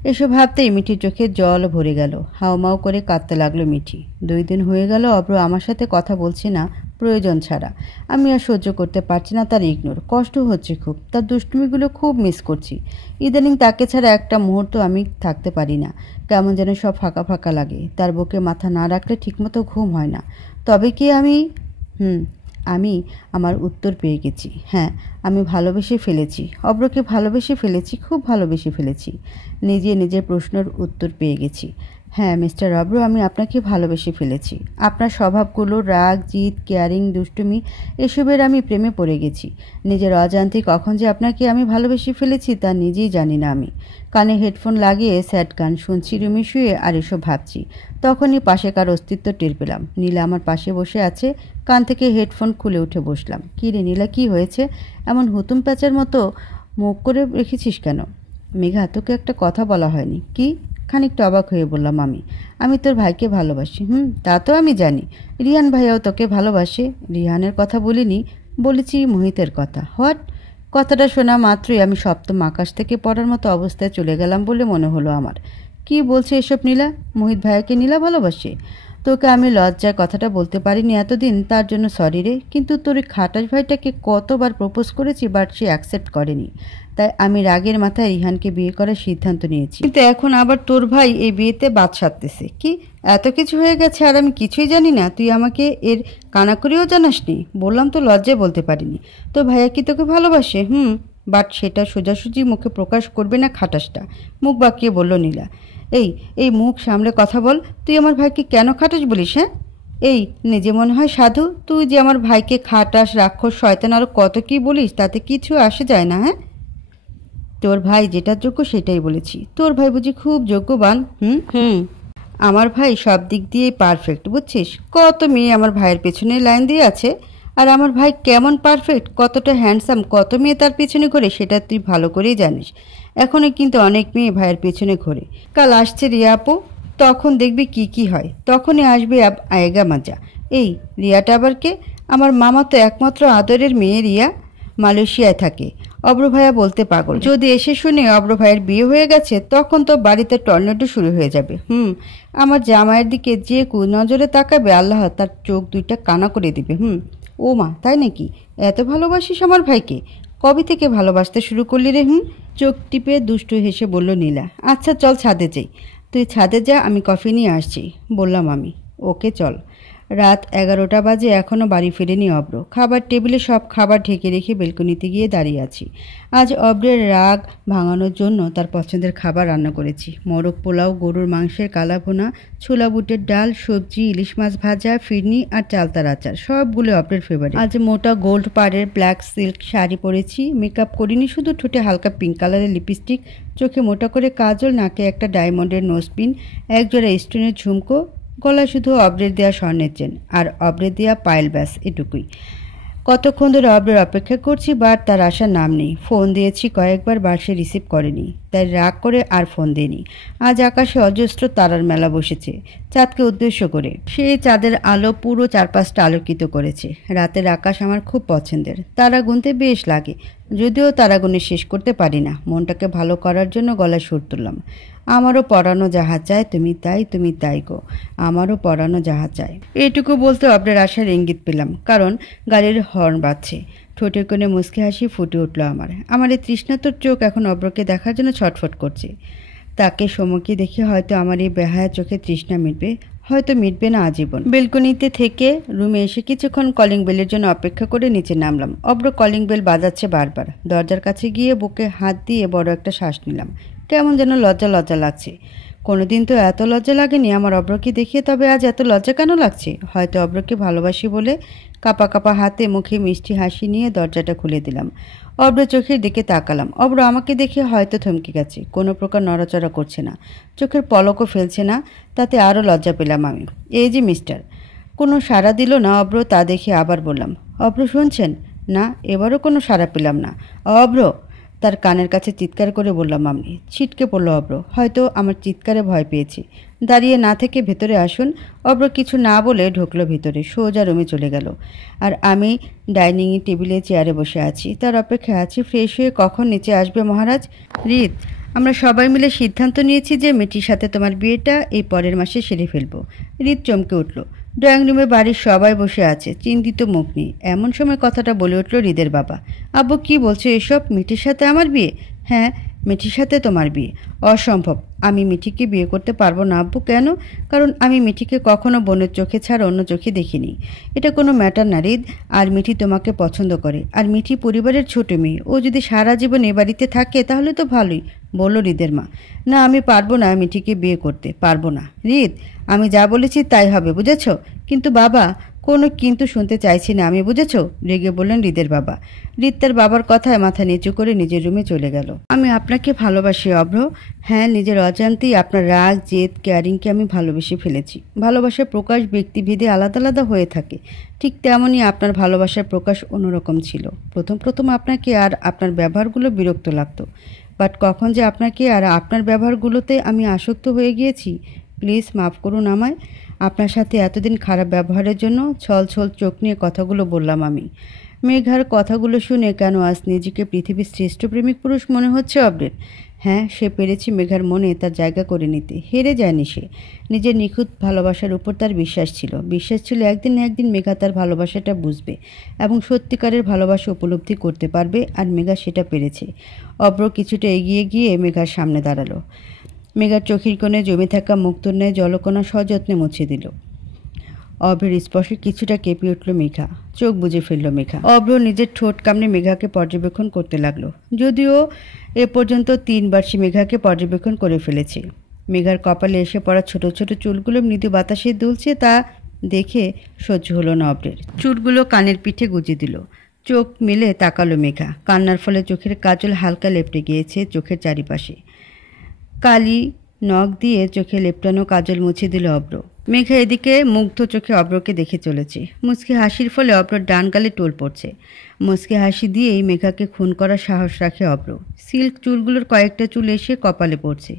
এসব ভাবতেই মিঠির চোখে জল ভরে গেল। হাউমাউ করে কাঁদতে লাগলো মিঠি। 2 দিন হয়ে গেল অব্র আমার সাথে কথা বলছে না প্রয়োজন ছাড়া। আমি আর সহ্য করতে পারছি না তার ইগনোর। কষ্ট হচ্ছে খুব। তার দুষ্টুমিগুলো খুব মিস করছি। ইদানিং তাকে ছাড়া একটা মুহূর্ত আমি থাকতে পারি না। কেমন যেন সব ফাঁকা ফাঁকা লাগে। তার বুকে মাথা না রাখলে ঠিকমতো ঘুম হয় না। তবে কি আমি আমার উত্তর পেয়ে গেছি। হ্যাঁ, আমি ভালোবেসে ফেলেছি। অব্রকে ভালোবেসে ফেলেছি, খুব ভালোবেসে ফেলেছি। নিজের প্রশ্নের উত্তর পেয়ে গেছি। হ্যাঁ মিস্টার অব্র, আমি আপনাকে ভালোবেসে ফেলেছি। আপনার স্বভাবগুলো, রাগ, জিদ, কেয়ারিং, দুষ্টুমি, এসবের আমি প্রেমে পড়ে গেছি। নিজের অজান্তে কখন যে আপনাকে আমি ভালোবেসে ফেলেছি তা নিজেই জানি না আমি। কানে হেডফোন লাগিয়ে স্যাড গান শুনছি রুমে শুয়ে আর এসব ভাবছি। তখনই পাশে কার অস্তিত্ব টের পেলাম। নীলা আমার পাশে বসে আছে। কান থেকে হেডফোন খুলে উঠে বসলাম। কী রে নীলা, কী হয়েছে? এমন হুতুম প্যাঁচার মতো মুখ করে রেখেছিস কেন? মেঘা, তোকে একটা কথা বলা হয়নি। কি? খানিকটা অবাক হয়ে বললাম আমি তোর ভাইকে ভালোবাসি। তা তো আমি জানি। রিহান ভাইয়াও তোকে ভালোবাসে। রিহানের কথা বলিনি, বলেছি মোহিতের কথা। হোয়াট? কথাটা শোনা মাত্রই আমি সপ্তম আকাশ থেকে পড়ার মতো অবস্থায় চলে গেলাম বলে মনে হলো আমার। কি বলছে এসব নীলা? মোহিত ভাইয়াকে নীলা ভালোবাসে? তোকে আমি লজ্জায় কথাটা বলতে পারিনি এতদিন, তার জন্য সরি রে। কিন্তু তোর খাটাস ভাইটাকে কতবার প্রপোজ করেছি, বাট সে অ্যাকসেপ্ট করেনি। তাই আমি রাগের মাথায় রিহানকে বিয়ে করার সিদ্ধান্ত নিয়েছি। কিন্তু এখন আবার তোর ভাই এই বিয়েতে বাদ সাধতেছে। কি এত কিছু হয়ে গেছে আর আমি কিছুই জানি না? তুই আমাকে এর কানাকড়িও জানাসনি? বললাম তো লজ্জায় বলতে পারিনি। তো ভাইয়া কি তোকে ভালোবাসে? বাট সেটা সোজাসুজি মুখে প্রকাশ করবে না খাটাসটা। মুখ বাঁকিয়ে বলল নীলা। এই মুখ সামলে কথা বল। তুই আমার ভাইকে কেন খাটাস বলিস? হ্যাঁ, এই নিজে মনে হয় সাধু, তুই যে আমার ভাইকে খাটাস, রাক্ষস, শয়তান আরও কত কি বলিস, তাতে কিছু আসে যায় না। হ্যাঁ, তোর ভাই যেটার যোগ্য সেটাই বলেছি। তোর ভাই বুঝি খুব যোগ্যবান? আমার ভাই সব দিক দিয়েই পারফেক্ট, বুঝছিস? কত মেয়ে আমার ভাইয়ের পেছনে লাইন দিয়ে আছে। আর আমার ভাই কেমন পারফেক্ট, কতটা হ্যান্ডসাম, কত মেয়ে তার পেছনে ঘোরে সেটা তুই ভালো করেই জানিস। এখনও কিন্তু অনেক মেয়ে ভাইয়ের পেছনে ঘোরে। কাল আসছে রিয়া আপু, তখন দেখবি কি হয়। তখনই আসবে আয়েগা মজা। এই রিয়াটা আবার কে? আমার মামা তো একমাত্র আদরের মেয়ে রিয়া, মালয়েশিয়ায় থাকে। অব্র ভাইয়া বলতে পাগল। যদি এসে শুনে অব্র ভাইয়ের বিয়ে হয়ে গেছে তখন তো বাড়িতে টর্নেডো শুরু হয়ে যাবে। আমার জামাইয়ের দিকে যে কুনজরে তাকাবে আল্লাহ তার চোখ দুইটা কানা করে দিবে। ও মা, তাই নাকি? এত ভালোবাসিস আমার ভাইকে? কবে থেকে ভালোবাসতে শুরু করলি রে? চোখ টিপে দুষ্টু হেসে বলল নীলা। আচ্ছা চল ছাদে যাই। তুই ছাদে যা, আমি কফি নিয়ে আসছি, বললাম আমি। ওকে চল। রাত 11টা বাজে, এখনও বাড়ি ফেরেনি অব্র। খাবার টেবিলে সব খাবার ঢেকে রেখে বেলকনিতে গিয়ে দাঁড়িয়ে আছি। আজ অব্রের রাগ ভাঙানোর জন্য তার পছন্দের খাবার রান্না করেছি। মোরগ পোলাও, গরুর মাংসের কালা ভুনা, ছোলা বুটের ডাল, সবজি, ইলিশ মাছ ভাজা, ফিরনি আর চালতার আচার, সবগুলো অব্রের ফেভারিট। আজ মোটা গোল্ড পাড়ের ব্ল্যাক সিল্ক শাড়ি পরেছি। মেকআপ করিনি, শুধু ঠোঁটে হালকা পিঙ্ক কালারের লিপস্টিক, চোখে মোটা করে কাজল, নাকে একটা ডায়মন্ডের নোজপিন, একজোড়া স্টোনের ঝুমকো, গলায় শুধু অব্রের দেওয়া স্বর্ণের চেন আর অব্রের দেওয়া পায়েল, ব্যাস এটুকুই। কতক্ষণ ধরে অব্রের অপেক্ষা করছি, বাট তার আসার নাম নেই। ফোন দিয়েছি কয়েকবার, বাট সে রিসিভ করেনি। তাই রাগ করে আর ফোন দেয়নি। আজ আকাশে অজস্র তারার মেলা বসেছে চাঁদকে উদ্দেশ্য করে। সেই চাঁদের আলো পুরো চারপাশটা আলোকিত করেছে। রাতের আকাশ আমার খুব পছন্দের। তারা গুনতে বেশ লাগে, যদিও তারা গুনে শেষ করতে পারি না। মনটাকে ভালো করার জন্য গলায় সুর তুললাম। আমারও পরানো যাহা চায় তুমি তাই, তুমি তাই গো, আমারও পরানো যাহা চায়। এইটুকু বলতে অব্রের আসার ইঙ্গিত পেলাম, কারণ গাড়ির হর্ন বাজছে। ঠোঁটের কোণে মুচকি হাসি ফুটে উঠল আমার এই তৃষ্ণাতুর চোখ এখন অব্রকে দেখার জন্য ছটফট করছে। তাকে সমকি দেখে হয়তো আমার এই বেহায়া চোখে তৃষ্ণা মিটবে, হয়তো মিটবে না আজীবন। বেলকনিতে থেকে রুমে এসে কিছুক্ষণ কলিং বেলের জন্য অপেক্ষা করে নিচে নামলাম। অব্র কলিং বেল বাজাচ্ছে বারবার। দরজার কাছে গিয়ে বুকে হাত দিয়ে বড় একটা শ্বাস নিলাম। কেমন যেন লজ্জা লজ্জা লাগছে। কোনোদিন তো এত লজ্জা লাগেনি আমার অব্রকে দেখিয়ে, তবে আজ এত লজ্জা কেন লাগছে? হয়তো অব্রকে ভালোবাসি বলে। কাপা কাপা হাতে মুখে মিষ্টি হাসি নিয়ে দরজাটা খুলে দিলাম। অব্র চোখের দিকে তাকালাম। অব্র আমাকে দেখে হয়তো থমকে গেছে, কোনো প্রকার নড়াচড়া করছে না, চোখের পলকও ফেলছে না। তাতে আরও লজ্জা পেলাম আমি। এই যে মিস্টার। কোনো সাড়া দিল না অব্র, তা দেখে আবার বললাম, অব্র শুনছেন? না, এবারও কোনো সাড়া পেলাম না। অব্র, তার কানের কাছে চিৎকার করে বললাম আমি। ছিটকে পড়ল অব্র, হয়তো আমার চিৎকারে ভয় পেয়েছে। দাঁড়িয়ে না থেকে ভেতরে আসুন। অব্র কিছু না বলে ঢুকলো ভিতরে, সোজা রুমে চলে গেল। আর আমি ডাইনিং টেবিলে চেয়ারে বসে আছি, তার অপেক্ষায় আছি ফ্রেশ হয়ে কখন নিচে আসবে মহারাজ। রিত, আমরা সবাই মিলে সিদ্ধান্ত নিয়েছি যে মেয়েটির সাথে তোমার বিয়েটা এই পরের মাসে সেরে ফেলবো। রিত চমকে উঠল। ড্রয়িং রুমে বাড়ির সবাই বসে আছে, চিন্তিত মুখ নিয়ে। এমন সময় কথাটা বলে উঠল হৃদের বাবা। আব্বু কি বলছো এসব? মিঠির সাথে আমার বিয়ে? হ্যাঁ, মিঠির সাথে তোমার বিয়ে। অসম্ভব, আমি মিঠিকে বিয়ে করতে পারবো না আব্বু। কেন? কারণ আমি মিঠিকে কখনো বোনের চোখে ছাড়া অন্য চোখে দেখিনি। এটা কোনো ম্যাটার না রিদ। আর মিঠি তোমাকে পছন্দ করে, আর মিঠি পরিবারের ছোট মেয়ে। ও যদি সারা জীবন এ বাড়িতে থাকে তাহলে তো ভালোই, বলল রিদের মা। না, আমি পারবো না মিঠিকে বিয়ে করতে, পারবো না। রিদ, আমি যা বলেছি তাই হবে, বুঝেছ? কিন্তু বাবা। কোনো কিন্তু শুনতে চাইছি না আমি, বুঝেছ? রেগে বললেন হৃদের বাবা। হৃদ তার বাবার কথায় মাথা নিচু করে নিজের রুমে চলে গেল। আমি আপনাকে ভালোবাসি অভ্র। হ্যাঁ, নিজের অজান্তেই আপনার রাগ, জেদ, কেয়ারিংকে আমি ভালোবেসে ফেলেছি। ভালোবাসার প্রকাশ ব্যক্তিভেদে আলাদা আলাদা হয়ে থাকে, ঠিক তেমনই আপনার ভালোবাসার প্রকাশ অন্যরকম ছিল। প্রথম প্রথম আপনাকে আর আপনার ব্যবহারগুলো বিরক্ত লাগতো, বাট কখন যে আপনাকে আর আপনার ব্যবহারগুলোতে আমি আসক্ত হয়ে গিয়েছি। প্লিজ মাফ করুন আমায়। আপনার সাথে এতদিন খারাপ ব্যবহারের জন্য ছল ছল চোখ নিয়ে কথাগুলো বললাম আমি। মেঘার কথাগুলো শুনে কেন আজ নিজেকে পৃথিবীর শ্রেষ্ঠ প্রেমিক পুরুষ মনে হচ্ছে অব্রের? হ্যাঁ, সে পেরেছে মেঘার মনে তার জায়গা করে নিতে। হেরে যায়নি সে। নিজের নিখুঁত ভালোবাসার উপর তার বিশ্বাস ছিল। বিশ্বাস ছিল একদিন না একদিন মেঘা তার ভালোবাসাটা বুঝবে এবং সত্যিকারের ভালোবাসা উপলব্ধি করতে পারবে, আর মেঘা সেটা পেরেছে। অব্র কিছুটা এগিয়ে গিয়ে মেঘার সামনে দাঁড়ালো। মেঘার চোখের কোণে জমে থাকা মুক্তোর ন্যায় জলকণা সযত্নে মুছে দিল। অভ্রের স্পর্শে কিছুটা কেঁপে উঠল মেঘা, চোখ বুজে ফেলল মেঘা। অভ্র নিজের ঠোঁট কামড়ে মেঘাকে পর্যবেক্ষণ করতে লাগলো। যদিও এ পর্যন্ত 3বার সে মেঘাকে পর্যবেক্ষণ করে ফেলেছে। মেঘার কপালে এসে পড়া ছোট ছোট চুলগুলো মৃদু বাতাসে দুলছে, তা দেখে সহ্য হলো না অভ্রের। চুলগুলো কানের পিঠে গুজে দিল। চোখ মেলে তাকালো মেঘা। কান্নার ফলে চোখের কাজল হালকা লেপটে গিয়েছে চোখের চারিপাশে। কালি নখ দিয়ে চোখে লেপটানো কাজল মুছে দিল অব্র। মেঘা এদিকে মুগ্ধ চোখে অব্রকে দেখে চলেছে। মুচকি হাসির ফলে অব্রর ডান গালে টোল পড়ছে। মুচকি হাসি দিয়েই মেঘাকে খুন করার সাহস রাখে অব্র। সিল্ক চুলগুলোর কয়েকটা চুল এসে কপালে পড়ছে।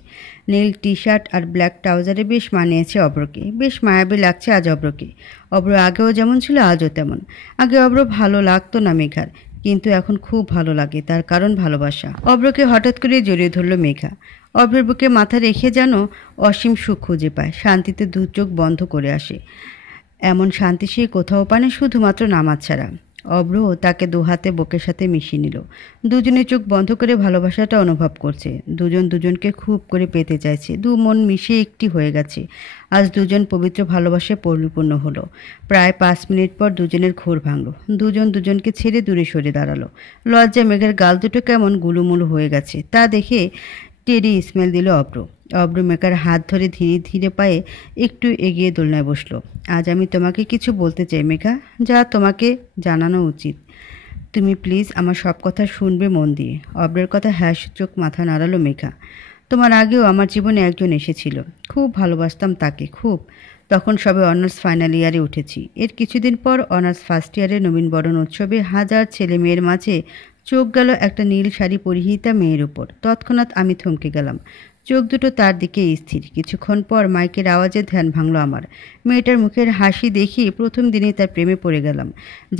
নীল টি শার্ট আর ব্ল্যাক ট্রাউজারে বেশ মানিয়েছে অব্রকে। বেশ মায়াবী লাগছে আজ অব্রকে। অব্র আগেও যেমন ছিল আজও তেমন। আগে অব্র ভালো লাগতো না মেঘার, কিন্তু এখন খুব ভালো লাগে, তার কারণ ভালোবাসা। অব্রকে হঠাৎ করে জড়িয়ে ধরল মেঘা। অভ্রের বুকে মাথা রেখে যেন অসীম সুখ খুঁজে পায়, শান্তিতে দু চোখ বন্ধ করে আসে। এমন শান্তি সে কোথাও পায় না, শুধুমাত্র নামাজ ছাড়া। অভ্র তাকে দুহাতে বুকের সাথে মিশিয়ে নিল। দুজনে চোখ বন্ধ করে ভালোবাসাটা অনুভব করছে। দুজন দুজনকে খুব করে পেতে চাইছে। দু মন মিশে একটি হয়ে গেছে। আজ দুজন পবিত্র ভালোবাসায় পরিপূর্ণ হলো। প্রায় 5 মিনিট পর দুজনের ঘোর ভাঙল। দুজন দুজনকে ছেড়ে দূরে সরে দাঁড়ালো। লজ্জা মেঘের গাল দুটো কেমন গুলুমুলু হয়ে গেছে, তা দেখে টেরি স্মেল দিল অব্র। অব্র মেঘার হাত ধরে ধীরে ধীরে পায়ে একটু এগিয়ে দোলনায় বসলো। আজ আমি তোমাকে কিছু বলতে চাই মেঘা, যা তোমাকে জানানো উচিত। তুমি প্লিজ আমার সব কথা শুনবে মন দিয়ে। অব্রের কথা হ্যাঁ সূচক মাথা নাড়ালো মেঘা। তোমার আগেও আমার জীবনে একজন এসেছিল, খুব ভালোবাসতাম তাকে, খুব। তখন সবে অনার্স ফাইনাল ইয়ারে উঠেছি। এর কিছুদিন পর অনার্স ফার্স্ট ইয়ারে নবীনবরণ উৎসবে হাজার ছেলে মেয়ের মাঝে চোখ গেল একটা নীল শাড়ি পরিহিতা মেয়ের উপর। তৎক্ষণাৎ আমি থমকে গেলাম। চোখ দুটো তার দিকে স্থির। কিছুক্ষণ পর মাইকের আওয়াজে ধ্যান ভাঙল আমার। মেয়েটার মুখের হাসি দেখি প্রথম দিনেই তার প্রেমে পড়ে গেলাম,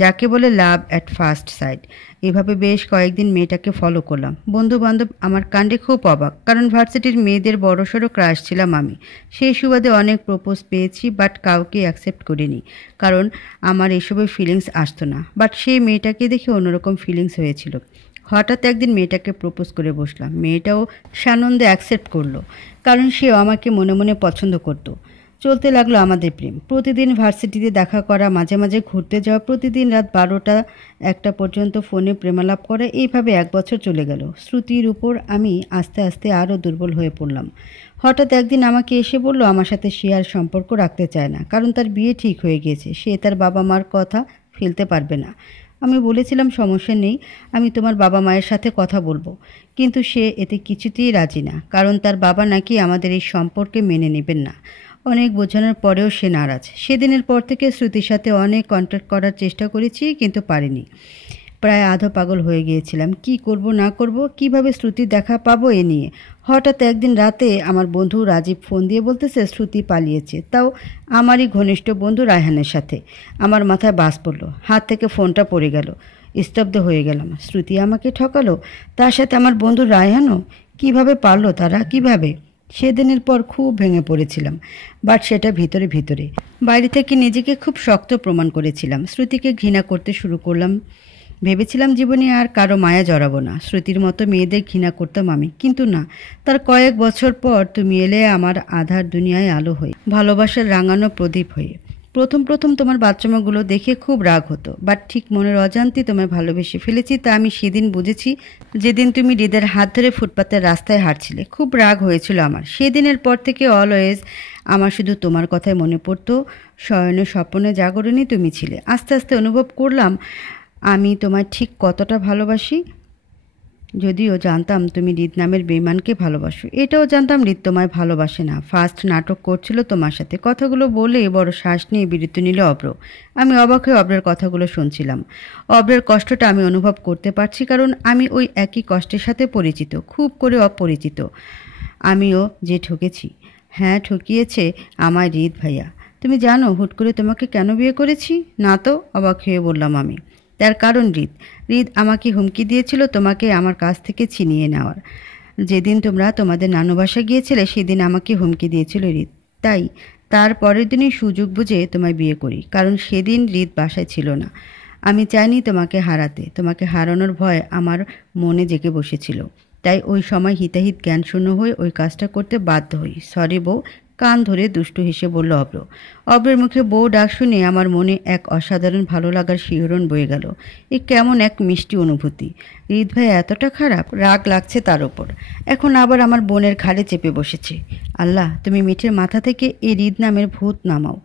যাকে বলে লাভ অ্যাট ফার্স্ট সাইট। এভাবে বেশ কয়েকদিন মেয়েটাকে ফলো করলাম। বন্ধু বান্ধব আমার কাণ্ডে খুব অবাক, কারণ ভার্সিটির মেয়েদের বড়সড় ক্রাশ ছিলাম আমি। সেই সুবাদে অনেক প্রপোজ পেয়েছি, বাট কাউকে অ্যাকসেপ্ট করিনি, কারণ আমার এসবের ফিলিংস আসতো না। বাট সেই মেয়েটাকে দেখে অন্যরকম ফিলিংস হয়েছিল। হঠাৎ একদিন মেয়েটাকে প্রপোজ করে বসলাম। মেয়েটাও সানন্দে অ্যাকসেপ্ট করলো, কারণ সেও আমাকে মনে মনে পছন্দ করত। চলতে লাগলো আমাদের প্রেম। প্রতিদিন ভার্সিটিতে দেখা করা, মাঝে মাঝে ঘুরতে যাওয়া, প্রতিদিন রাত 12টা-1টা পর্যন্ত ফোনে প্রেমালাপ করা, এইভাবে 1 বছর চলে গেল। শ্রুতির উপর আমি আস্তে আস্তে আরও দুর্বল হয়ে পড়লাম। হঠাৎ একদিন আমাকে এসে বলল আমার সাথে সে আর সম্পর্ক রাখতে চায় না, কারণ তার বিয়ে ঠিক হয়ে গিয়েছে, সে তার বাবা মার কথা ফেলতে পারবে না। আমি বলেছিলাম সমস্যা নেই, আমি তোমার বাবা মায়ের সাথে কথা বলবো, কিন্তু সে এতে কিছুতেই রাজি না, কারণ তার বাবা নাকি আমাদের এই সম্পর্কে মেনে নেবেন না। অনেক বোঝানোর পরেও সে নারাজ। সেদিনের পর থেকে শ্রুতির সাথে অনেক কন্ট্যাক্ট করার চেষ্টা করেছি, কিন্তু পারিনি। প্রায় আধো পাগল হয়ে গিয়েছিলাম, কি করব না করব, কিভাবে শ্রুতির দেখা পাবো এ নিয়ে। হঠাৎ একদিন রাতে আমার বন্ধু রাজীব ফোন দিয়ে বলতেছে শ্রুতি পালিয়েছে, তাও আমারই ঘনিষ্ঠ বন্ধু রায়হানের সাথে। আমার মাথায় বাজ পড়ল, হাত থেকে ফোনটা পড়ে গেল, স্তব্ধ হয়ে গেলাম। শ্রুতি আমাকে ঠকালো, তার সাথে আমার বন্ধু রায়হানও। কিভাবে পারলো তারা, কিভাবে? সেদিনের পর খুব ভেঙে পড়েছিলাম, বাট সেটা ভিতরে ভিতরে। বাইরে থেকে নিজেকে খুব শক্ত প্রমাণ করেছিলাম। শ্রুতিকে ঘৃণা করতে শুরু করলাম। ভেবেছিলাম জীবনে আর কারো মায়া জড়াবো না, শ্রুতির মতো মেয়েদের ঘৃণা করতাম আমি, কিন্তু না। তার কয়েক বছর পর তুমি এলে আমার আধার দুনিয়ায় আলো হয়ে, ভালোবাসার রাঙানো প্রদীপ হয়ে। প্রথম প্রথম তোমার বাচ্চামাগুলো দেখে খুব রাগ হতো, বাট ঠিক মনের অজান্তে তোমায় ভালোবেসে ফেলেছি, তা আমি সেদিন বুঝেছি যেদিন তুমি হৃদের হাত ধরে ফুটপাতের রাস্তায় হাঁটছিলে। খুব রাগ হয়েছিল আমার। সেদিনের পর থেকে অলওয়েজ আমার শুধু তোমার কথাই মনে পড়তো। শয়নে স্বপ্নে জাগরণী তুমি ছিলে। আস্তে আস্তে অনুভব করলাম আমি তোমায় ঠিক কতটা ভালোবাসি। যদিও জানতাম তুমি হৃদ নামের বেঈমানকে ভালোবাসো, এটাও জানতাম হৃদ তোমায় ভালোবাসে না। ফার্স্ট নাটক করছিল তোমার সাথে। কথাগুলো বলে বড় শ্বাস নিয়ে বিরতি নিল অব্র। আমি অবাক হয়ে অব্রের কথাগুলো শুনছিলাম। অব্রের কষ্টটা আমি অনুভব করতে পারছি, কারণ আমি ওই একই কষ্টের সাথে পরিচিত, খুব করে অপরিচিত। আমিও যে ঠকেছি। হ্যাঁ, ঠকিয়েছে আমায় হৃদ ভাইয়া। তুমি জানো হুট করে তোমাকে কেন বিয়ে করেছি? না তো, অবাক হয়ে বললাম আমি। তার কারণ হৃদ আমাকে হুমকি দিয়েছিল তোমাকে আমার কাছ থেকে ছিনিয়ে নেওয়ার। যেদিন তোমরা তোমাদের নানু বাসা গিয়েছিলে সেদিন আমাকে হুমকি দিয়েছিল হৃদ। তাই তার পরের দিনই সুযোগ বুঝে তোমায় বিয়ে করি, কারণ সেদিন হৃদ বাসায় ছিল না। আমি চাইনি তোমাকে হারাতে, তোমাকে হারানোর ভয় আমার মনে জেগে বসেছিল। তাই ওই সময় হিতাহিত জ্ঞানশূন্য হয়ে ওই কাজটা করতে বাধ্য হই। সরি বউ, কান ধরে দুষ্টু হেসে বলল অব্র। অব্রের মুখে বউ ডাক শুনে আমার মনে এক অসাধারণ ভালো লাগার শিহরণ বয়ে গেল। এ কেমন এক মিষ্টি অনুভূতি। হৃদ ভাই এতটা খারাপ? রাগ লাগছে তার ওপর। এখন আবার আমার বোনের ঘাড়ে চেপে বসেছে। আল্লাহ, তুমি মিঠের মাথা থেকে এই হৃদ নামের ভূত নামাও।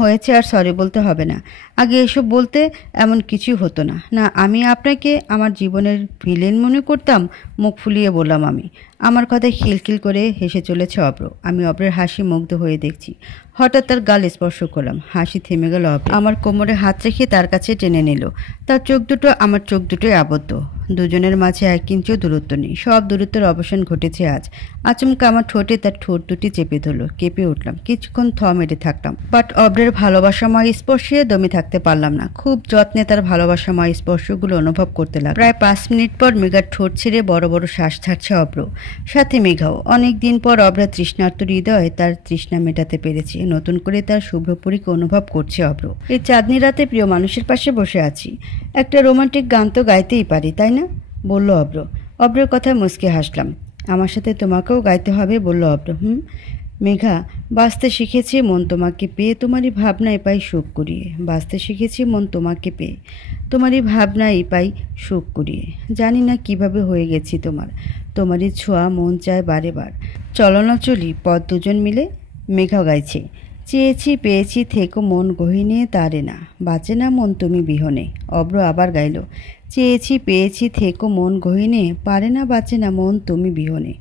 হয়েছে, আর সরি বলতে হবে না। আগে এসব বলতে এমন কিছু হতো না। না, আমি আপনাকে আমার জীবনের ভিলেন মনে করতাম। মুখ ফুলিয়ে বললাম আমি। আমার কথায় খিলখিল করে হেসে চলেছে অব্র। আমি অব্রের হাসি মুগ্ধ হয়ে দেখছি। হঠাৎ তার গাল স্পর্শ করলাম। হাসি থেমে গেল অব্র। আমার কোমরে হাত রেখে তার কাছে টেনে নিল। তার চোখ দুটো আমার চোখ দুটোই আবদ্ধ। দুজনের মাঝে 1 ইঞ্চিও দূরত্ব নেই। সব দূরত্বের অবসান ঘটেছে আজ। আচমকা আমার ঠোঁটে তার ঠোঁট দুটি চেপে ধরলো। কেঁপে উঠলাম। কিছুক্ষণ মেরে থাকলাম, বাট অব্রের ভালোবাসাময় স্পর্শে দমে থাকতে পারলাম না। খুব যত্নে তার ভালোবাসাময় স্পর্শগুলো অনুভব করতে লাগলাম। প্রায় 5 মিনিট পর মেঘার ঠোঁট ছেড়ে বড় বড় শ্বাস ছাড়ছে অব্র, সাথে মেঘাও। অনেক দিন পর অব্রা তৃষ্ণার্ত হৃদয়ে তার তৃষ্ণা মেটাতে পেরেছে। নতুন করে তার শুভ্রপরীকে অনুভব করছে অব্র। এই চাঁদনি রাতে প্রিয় মানুষের পাশে বসে আছি, একটা রোমান্টিক গান তো গাইতেই পারি, তাই না? বলল অব্র। অব্রের কথায় মুচকে হাসলাম। আমার সাথে তোমাকেও গাইতে হবে, বলল অব্র। মেঘা, বাঁচতে শিখেছি মন তোমাকে পেয়ে, তোমারই ভাবনায় পাই সুখ কুড়িয়ে। বাঁচতে শিখেছি মন তোমাকে পেয়ে, তোমারই ভাবনায় পাই সুখ কুড়িয়ে। জানি না কিভাবে হয়ে গেছি তোমার, তোমারই ছোঁয়া মন চায় বারে বার। চলো না চলি পথ দুজন মিলে। মেঘা গাইছে। চেয়েছি পেয়েছি থেকো মন গহিনে তারে না, বাঁচে না মন তুমি বিহনে। অব্র আবার গাইল। চেয়েছি পেয়েছি থেকো মন গহিনে, পারে না বাঁচে না মন তুমি বিহনে।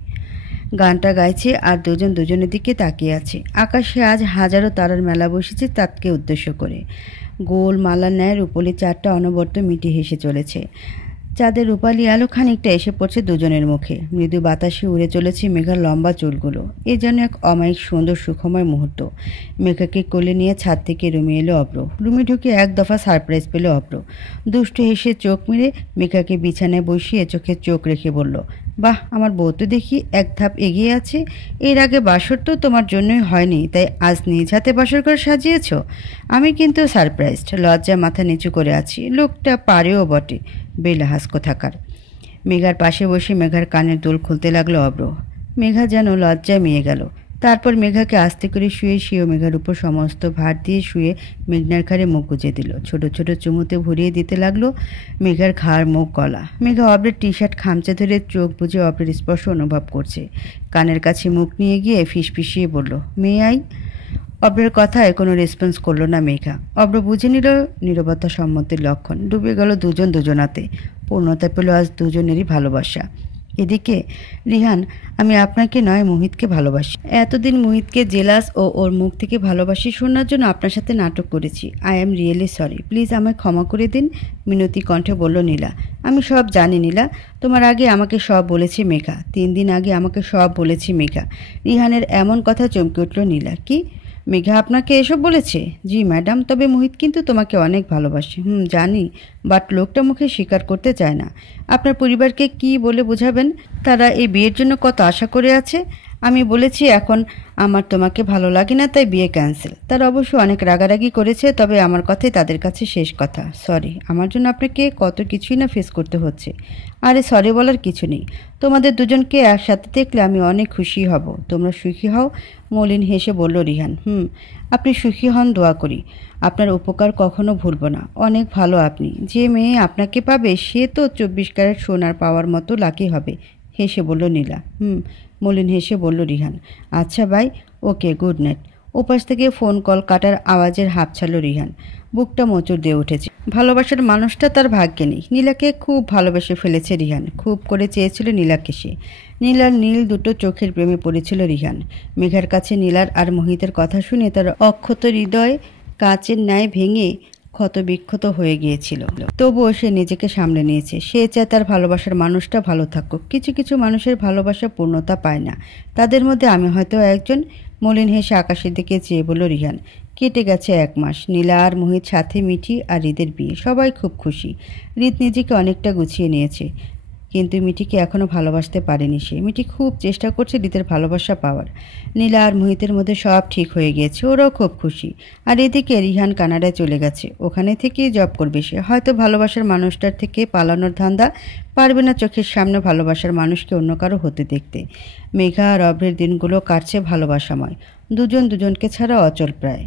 গানটা গাইছে আর দুজন দুজনের দিকে তাকিয়ে আছে। আকাশে আজ হাজারো তারার মেলা বসেছে তাকে উদ্দেশ্য করে। গোল মালার ন্যায় রূপলি চাঁদটা অনবরত মিটি হেসে চলেছে। চাঁদের রূপালি আলো খানিকটা এসে পড়ছে দুজনের মুখে। মৃদু বাতাসে উড়ে চলেছে মেঘার লম্বা চুলগুলো। এ যেন এক অমায়িক সুন্দর সুখময় মুহূর্ত। মেঘাকে কোলে নিয়ে ছাদ থেকে রুমে এলো অব্র। রুমে ঢুকে এক দফা সারপ্রাইজ পেল অব্র। দুষ্টু হেসে চোখ মেরে মেঘাকে বিছানায় বসিয়ে চোখে চোখ রেখে বলল, বাহ, আমার বউ তো দেখি এক ধাপ এগিয়ে আছে। এর আগে বাসর তো তোমার জন্যই হয়নি, তাই আজ নিজ হাতে বাসর করে সাজিয়েছ। আমি কিন্তু সারপ্রাইজড। লজ্জা মাথা নিচু করে আছি। লোকটা পারেও বটে, বেলাহাস কোথাকার। মেঘার পাশে বসে মেঘার কানের দুল খুলতে লাগলো অব্র। মেঘা যেন লজ্জায় মেয়ে গেল। তারপর মেঘাকে আস্তে করে শুয়ে সেও মেঘার উপর সমস্ত ভার দিয়ে শুয়ে মেঘনার ঘাড়ে মুখ গুজে দিল। ছোট ছোট চুমুতে ভরিয়ে দিতে লাগলো মেঘার ঘাড়, মুখ, গলা। মেঘা অব্রের টি শার্ট খামচে ধরে চোখ বুজে অব্রের স্পর্শ অনুভব করছে। কানের কাছে মুখ নিয়ে গিয়ে ফিসফিসিয়ে বলল, মেয়ে আই। অব্রের কথায় কোনো রেসপন্স করলো না মেঘা। অব্র বুঝে নিল নীরবতা সম্মতির লক্ষণ। ডুবে গেল দুজন দুজনাতে। পূর্ণতা পেল আজ দুজনেরই ভালোবাসা। এদিকে রিহান, আমি আপনাকে নয় মোহিতকে ভালোবাসি। এতদিন মোহিতকে জেলাস ও ওর মুখ থেকে ভালোবাসি শোনার জন্য আপনার সাথে নাটক করেছি। I am really sorry, please আমায় ক্ষমা করে দিন, মিনতি কণ্ঠে বলল নীলা। আমি সব জানি নীলা, তোমার আগে আমাকে সব বলেছে মেঘা। 3 দিন আগে আমাকে সব বলেছে মেঘা। রিহানের এমন কথা চমকে উঠল নীলা। কি, মেঘা আপনাকে এসব বলেছে? জি ম্যাডাম, তবে মোহিত কিন্তু তোমাকে অনেক ভালোবাসে। জানি, বাট লোকটা মুখে স্বীকার করতে চায় না। আপনার পরিবারকে কি বলে বোঝাবেন? তারা এই বিয়ের জন্য কত আশা করে আছে। আমি বলেছি এখন আমার তোমাকে ভালো লাগে না, তাই বিয়ে ক্যান্সেল। তারা অবশ্য অনেক রাগারাগি করেছে, তবে আমার কথাই তাদের কাছে শেষ কথা। সরি, আমার জন্য আপনাকে কত কিছুই না ফেস করতে হচ্ছে। আরে সরি বলার কিছু নেই। তোমাদের দুজনকে একসাথে দেখলে আমি অনেক খুশি হব। তোমরা সুখী হও, মলিন হেসে বলল রিহান। আপনি সুখী হন, দোয়া করি। আপনার উপকার কখনো ভুলব না। অনেক ভালো আপনি। যে মেয়ে আপনাকে পাবে সে তো 24 ক্যারেট সোনার পাওয়ার মতো লাকি হবে, হেসে বলল নীলা। মলিন হেসে বলল রিহান। আচ্ছা ভাই, ওকে, গুড নাইট। ওপাশ থেকে ফোন কল কাটার আওয়াজের হাঁপ ছাড়ল রিহান। বুকটা মোচড় দিয়ে উঠেছে। ভালোবাসার মানুষটা তার ভাগ্যে নেই। নীলাকে খুব ভালোবেসে ফেলেছে রিহান। খুব করে চেয়েছিল নীলাকে সে। নীলার নীল দুটো চোখের প্রেমে পড়েছিল রিহান। মেঘার কাছে নীলার আর মোহিতের কথা শুনে তার অক্ষত হৃদয় কাচের ন্যায় ভেঙে ক্ষতবিক্ষত হয়ে গিয়েছিল। তবুও সে নিজেকে সামলে নিয়েছে। সে চায় তার ভালোবাসার মানুষটা ভালো থাকুক। কিছু কিছু মানুষের ভালোবাসা পূর্ণতা পায় না, তাদের মধ্যে আমি হয়তো একজন। মলিন হেসে আকাশের দিকে চেয়ে বলল রিহান। কেটে গেছে 1 মাস। নীলা আর মোহিত, সাথে মিঠি আর হৃদের বিয়ে। সবাই খুব খুশি। হৃদ নিজেকে অনেকটা গুছিয়ে নিয়েছে, কিন্তু মিঠিকে এখনও ভালোবাসতে পারেনি সে। মিঠি খুব চেষ্টা করছে হৃদের ভালোবাসা পাওয়ার। নীলা আর মোহিতের মধ্যে সব ঠিক হয়ে গিয়েছে, ওরাও খুব খুশি। আর এদিকে রিহান কানাডায় চলে গেছে, ওখানে থেকেই জব করবে সে। হয়তো ভালোবাসার মানুষটার থেকে পালানোর ধান্দা, পারবে না চোখের সামনে ভালোবাসার মানুষকে অন্য কারো হতে দেখতে। মেঘা আর অভ্রের দিনগুলো কাটছে ভালোবাসাময়। দুজন দুজনকে ছাড়া অচল প্রায়।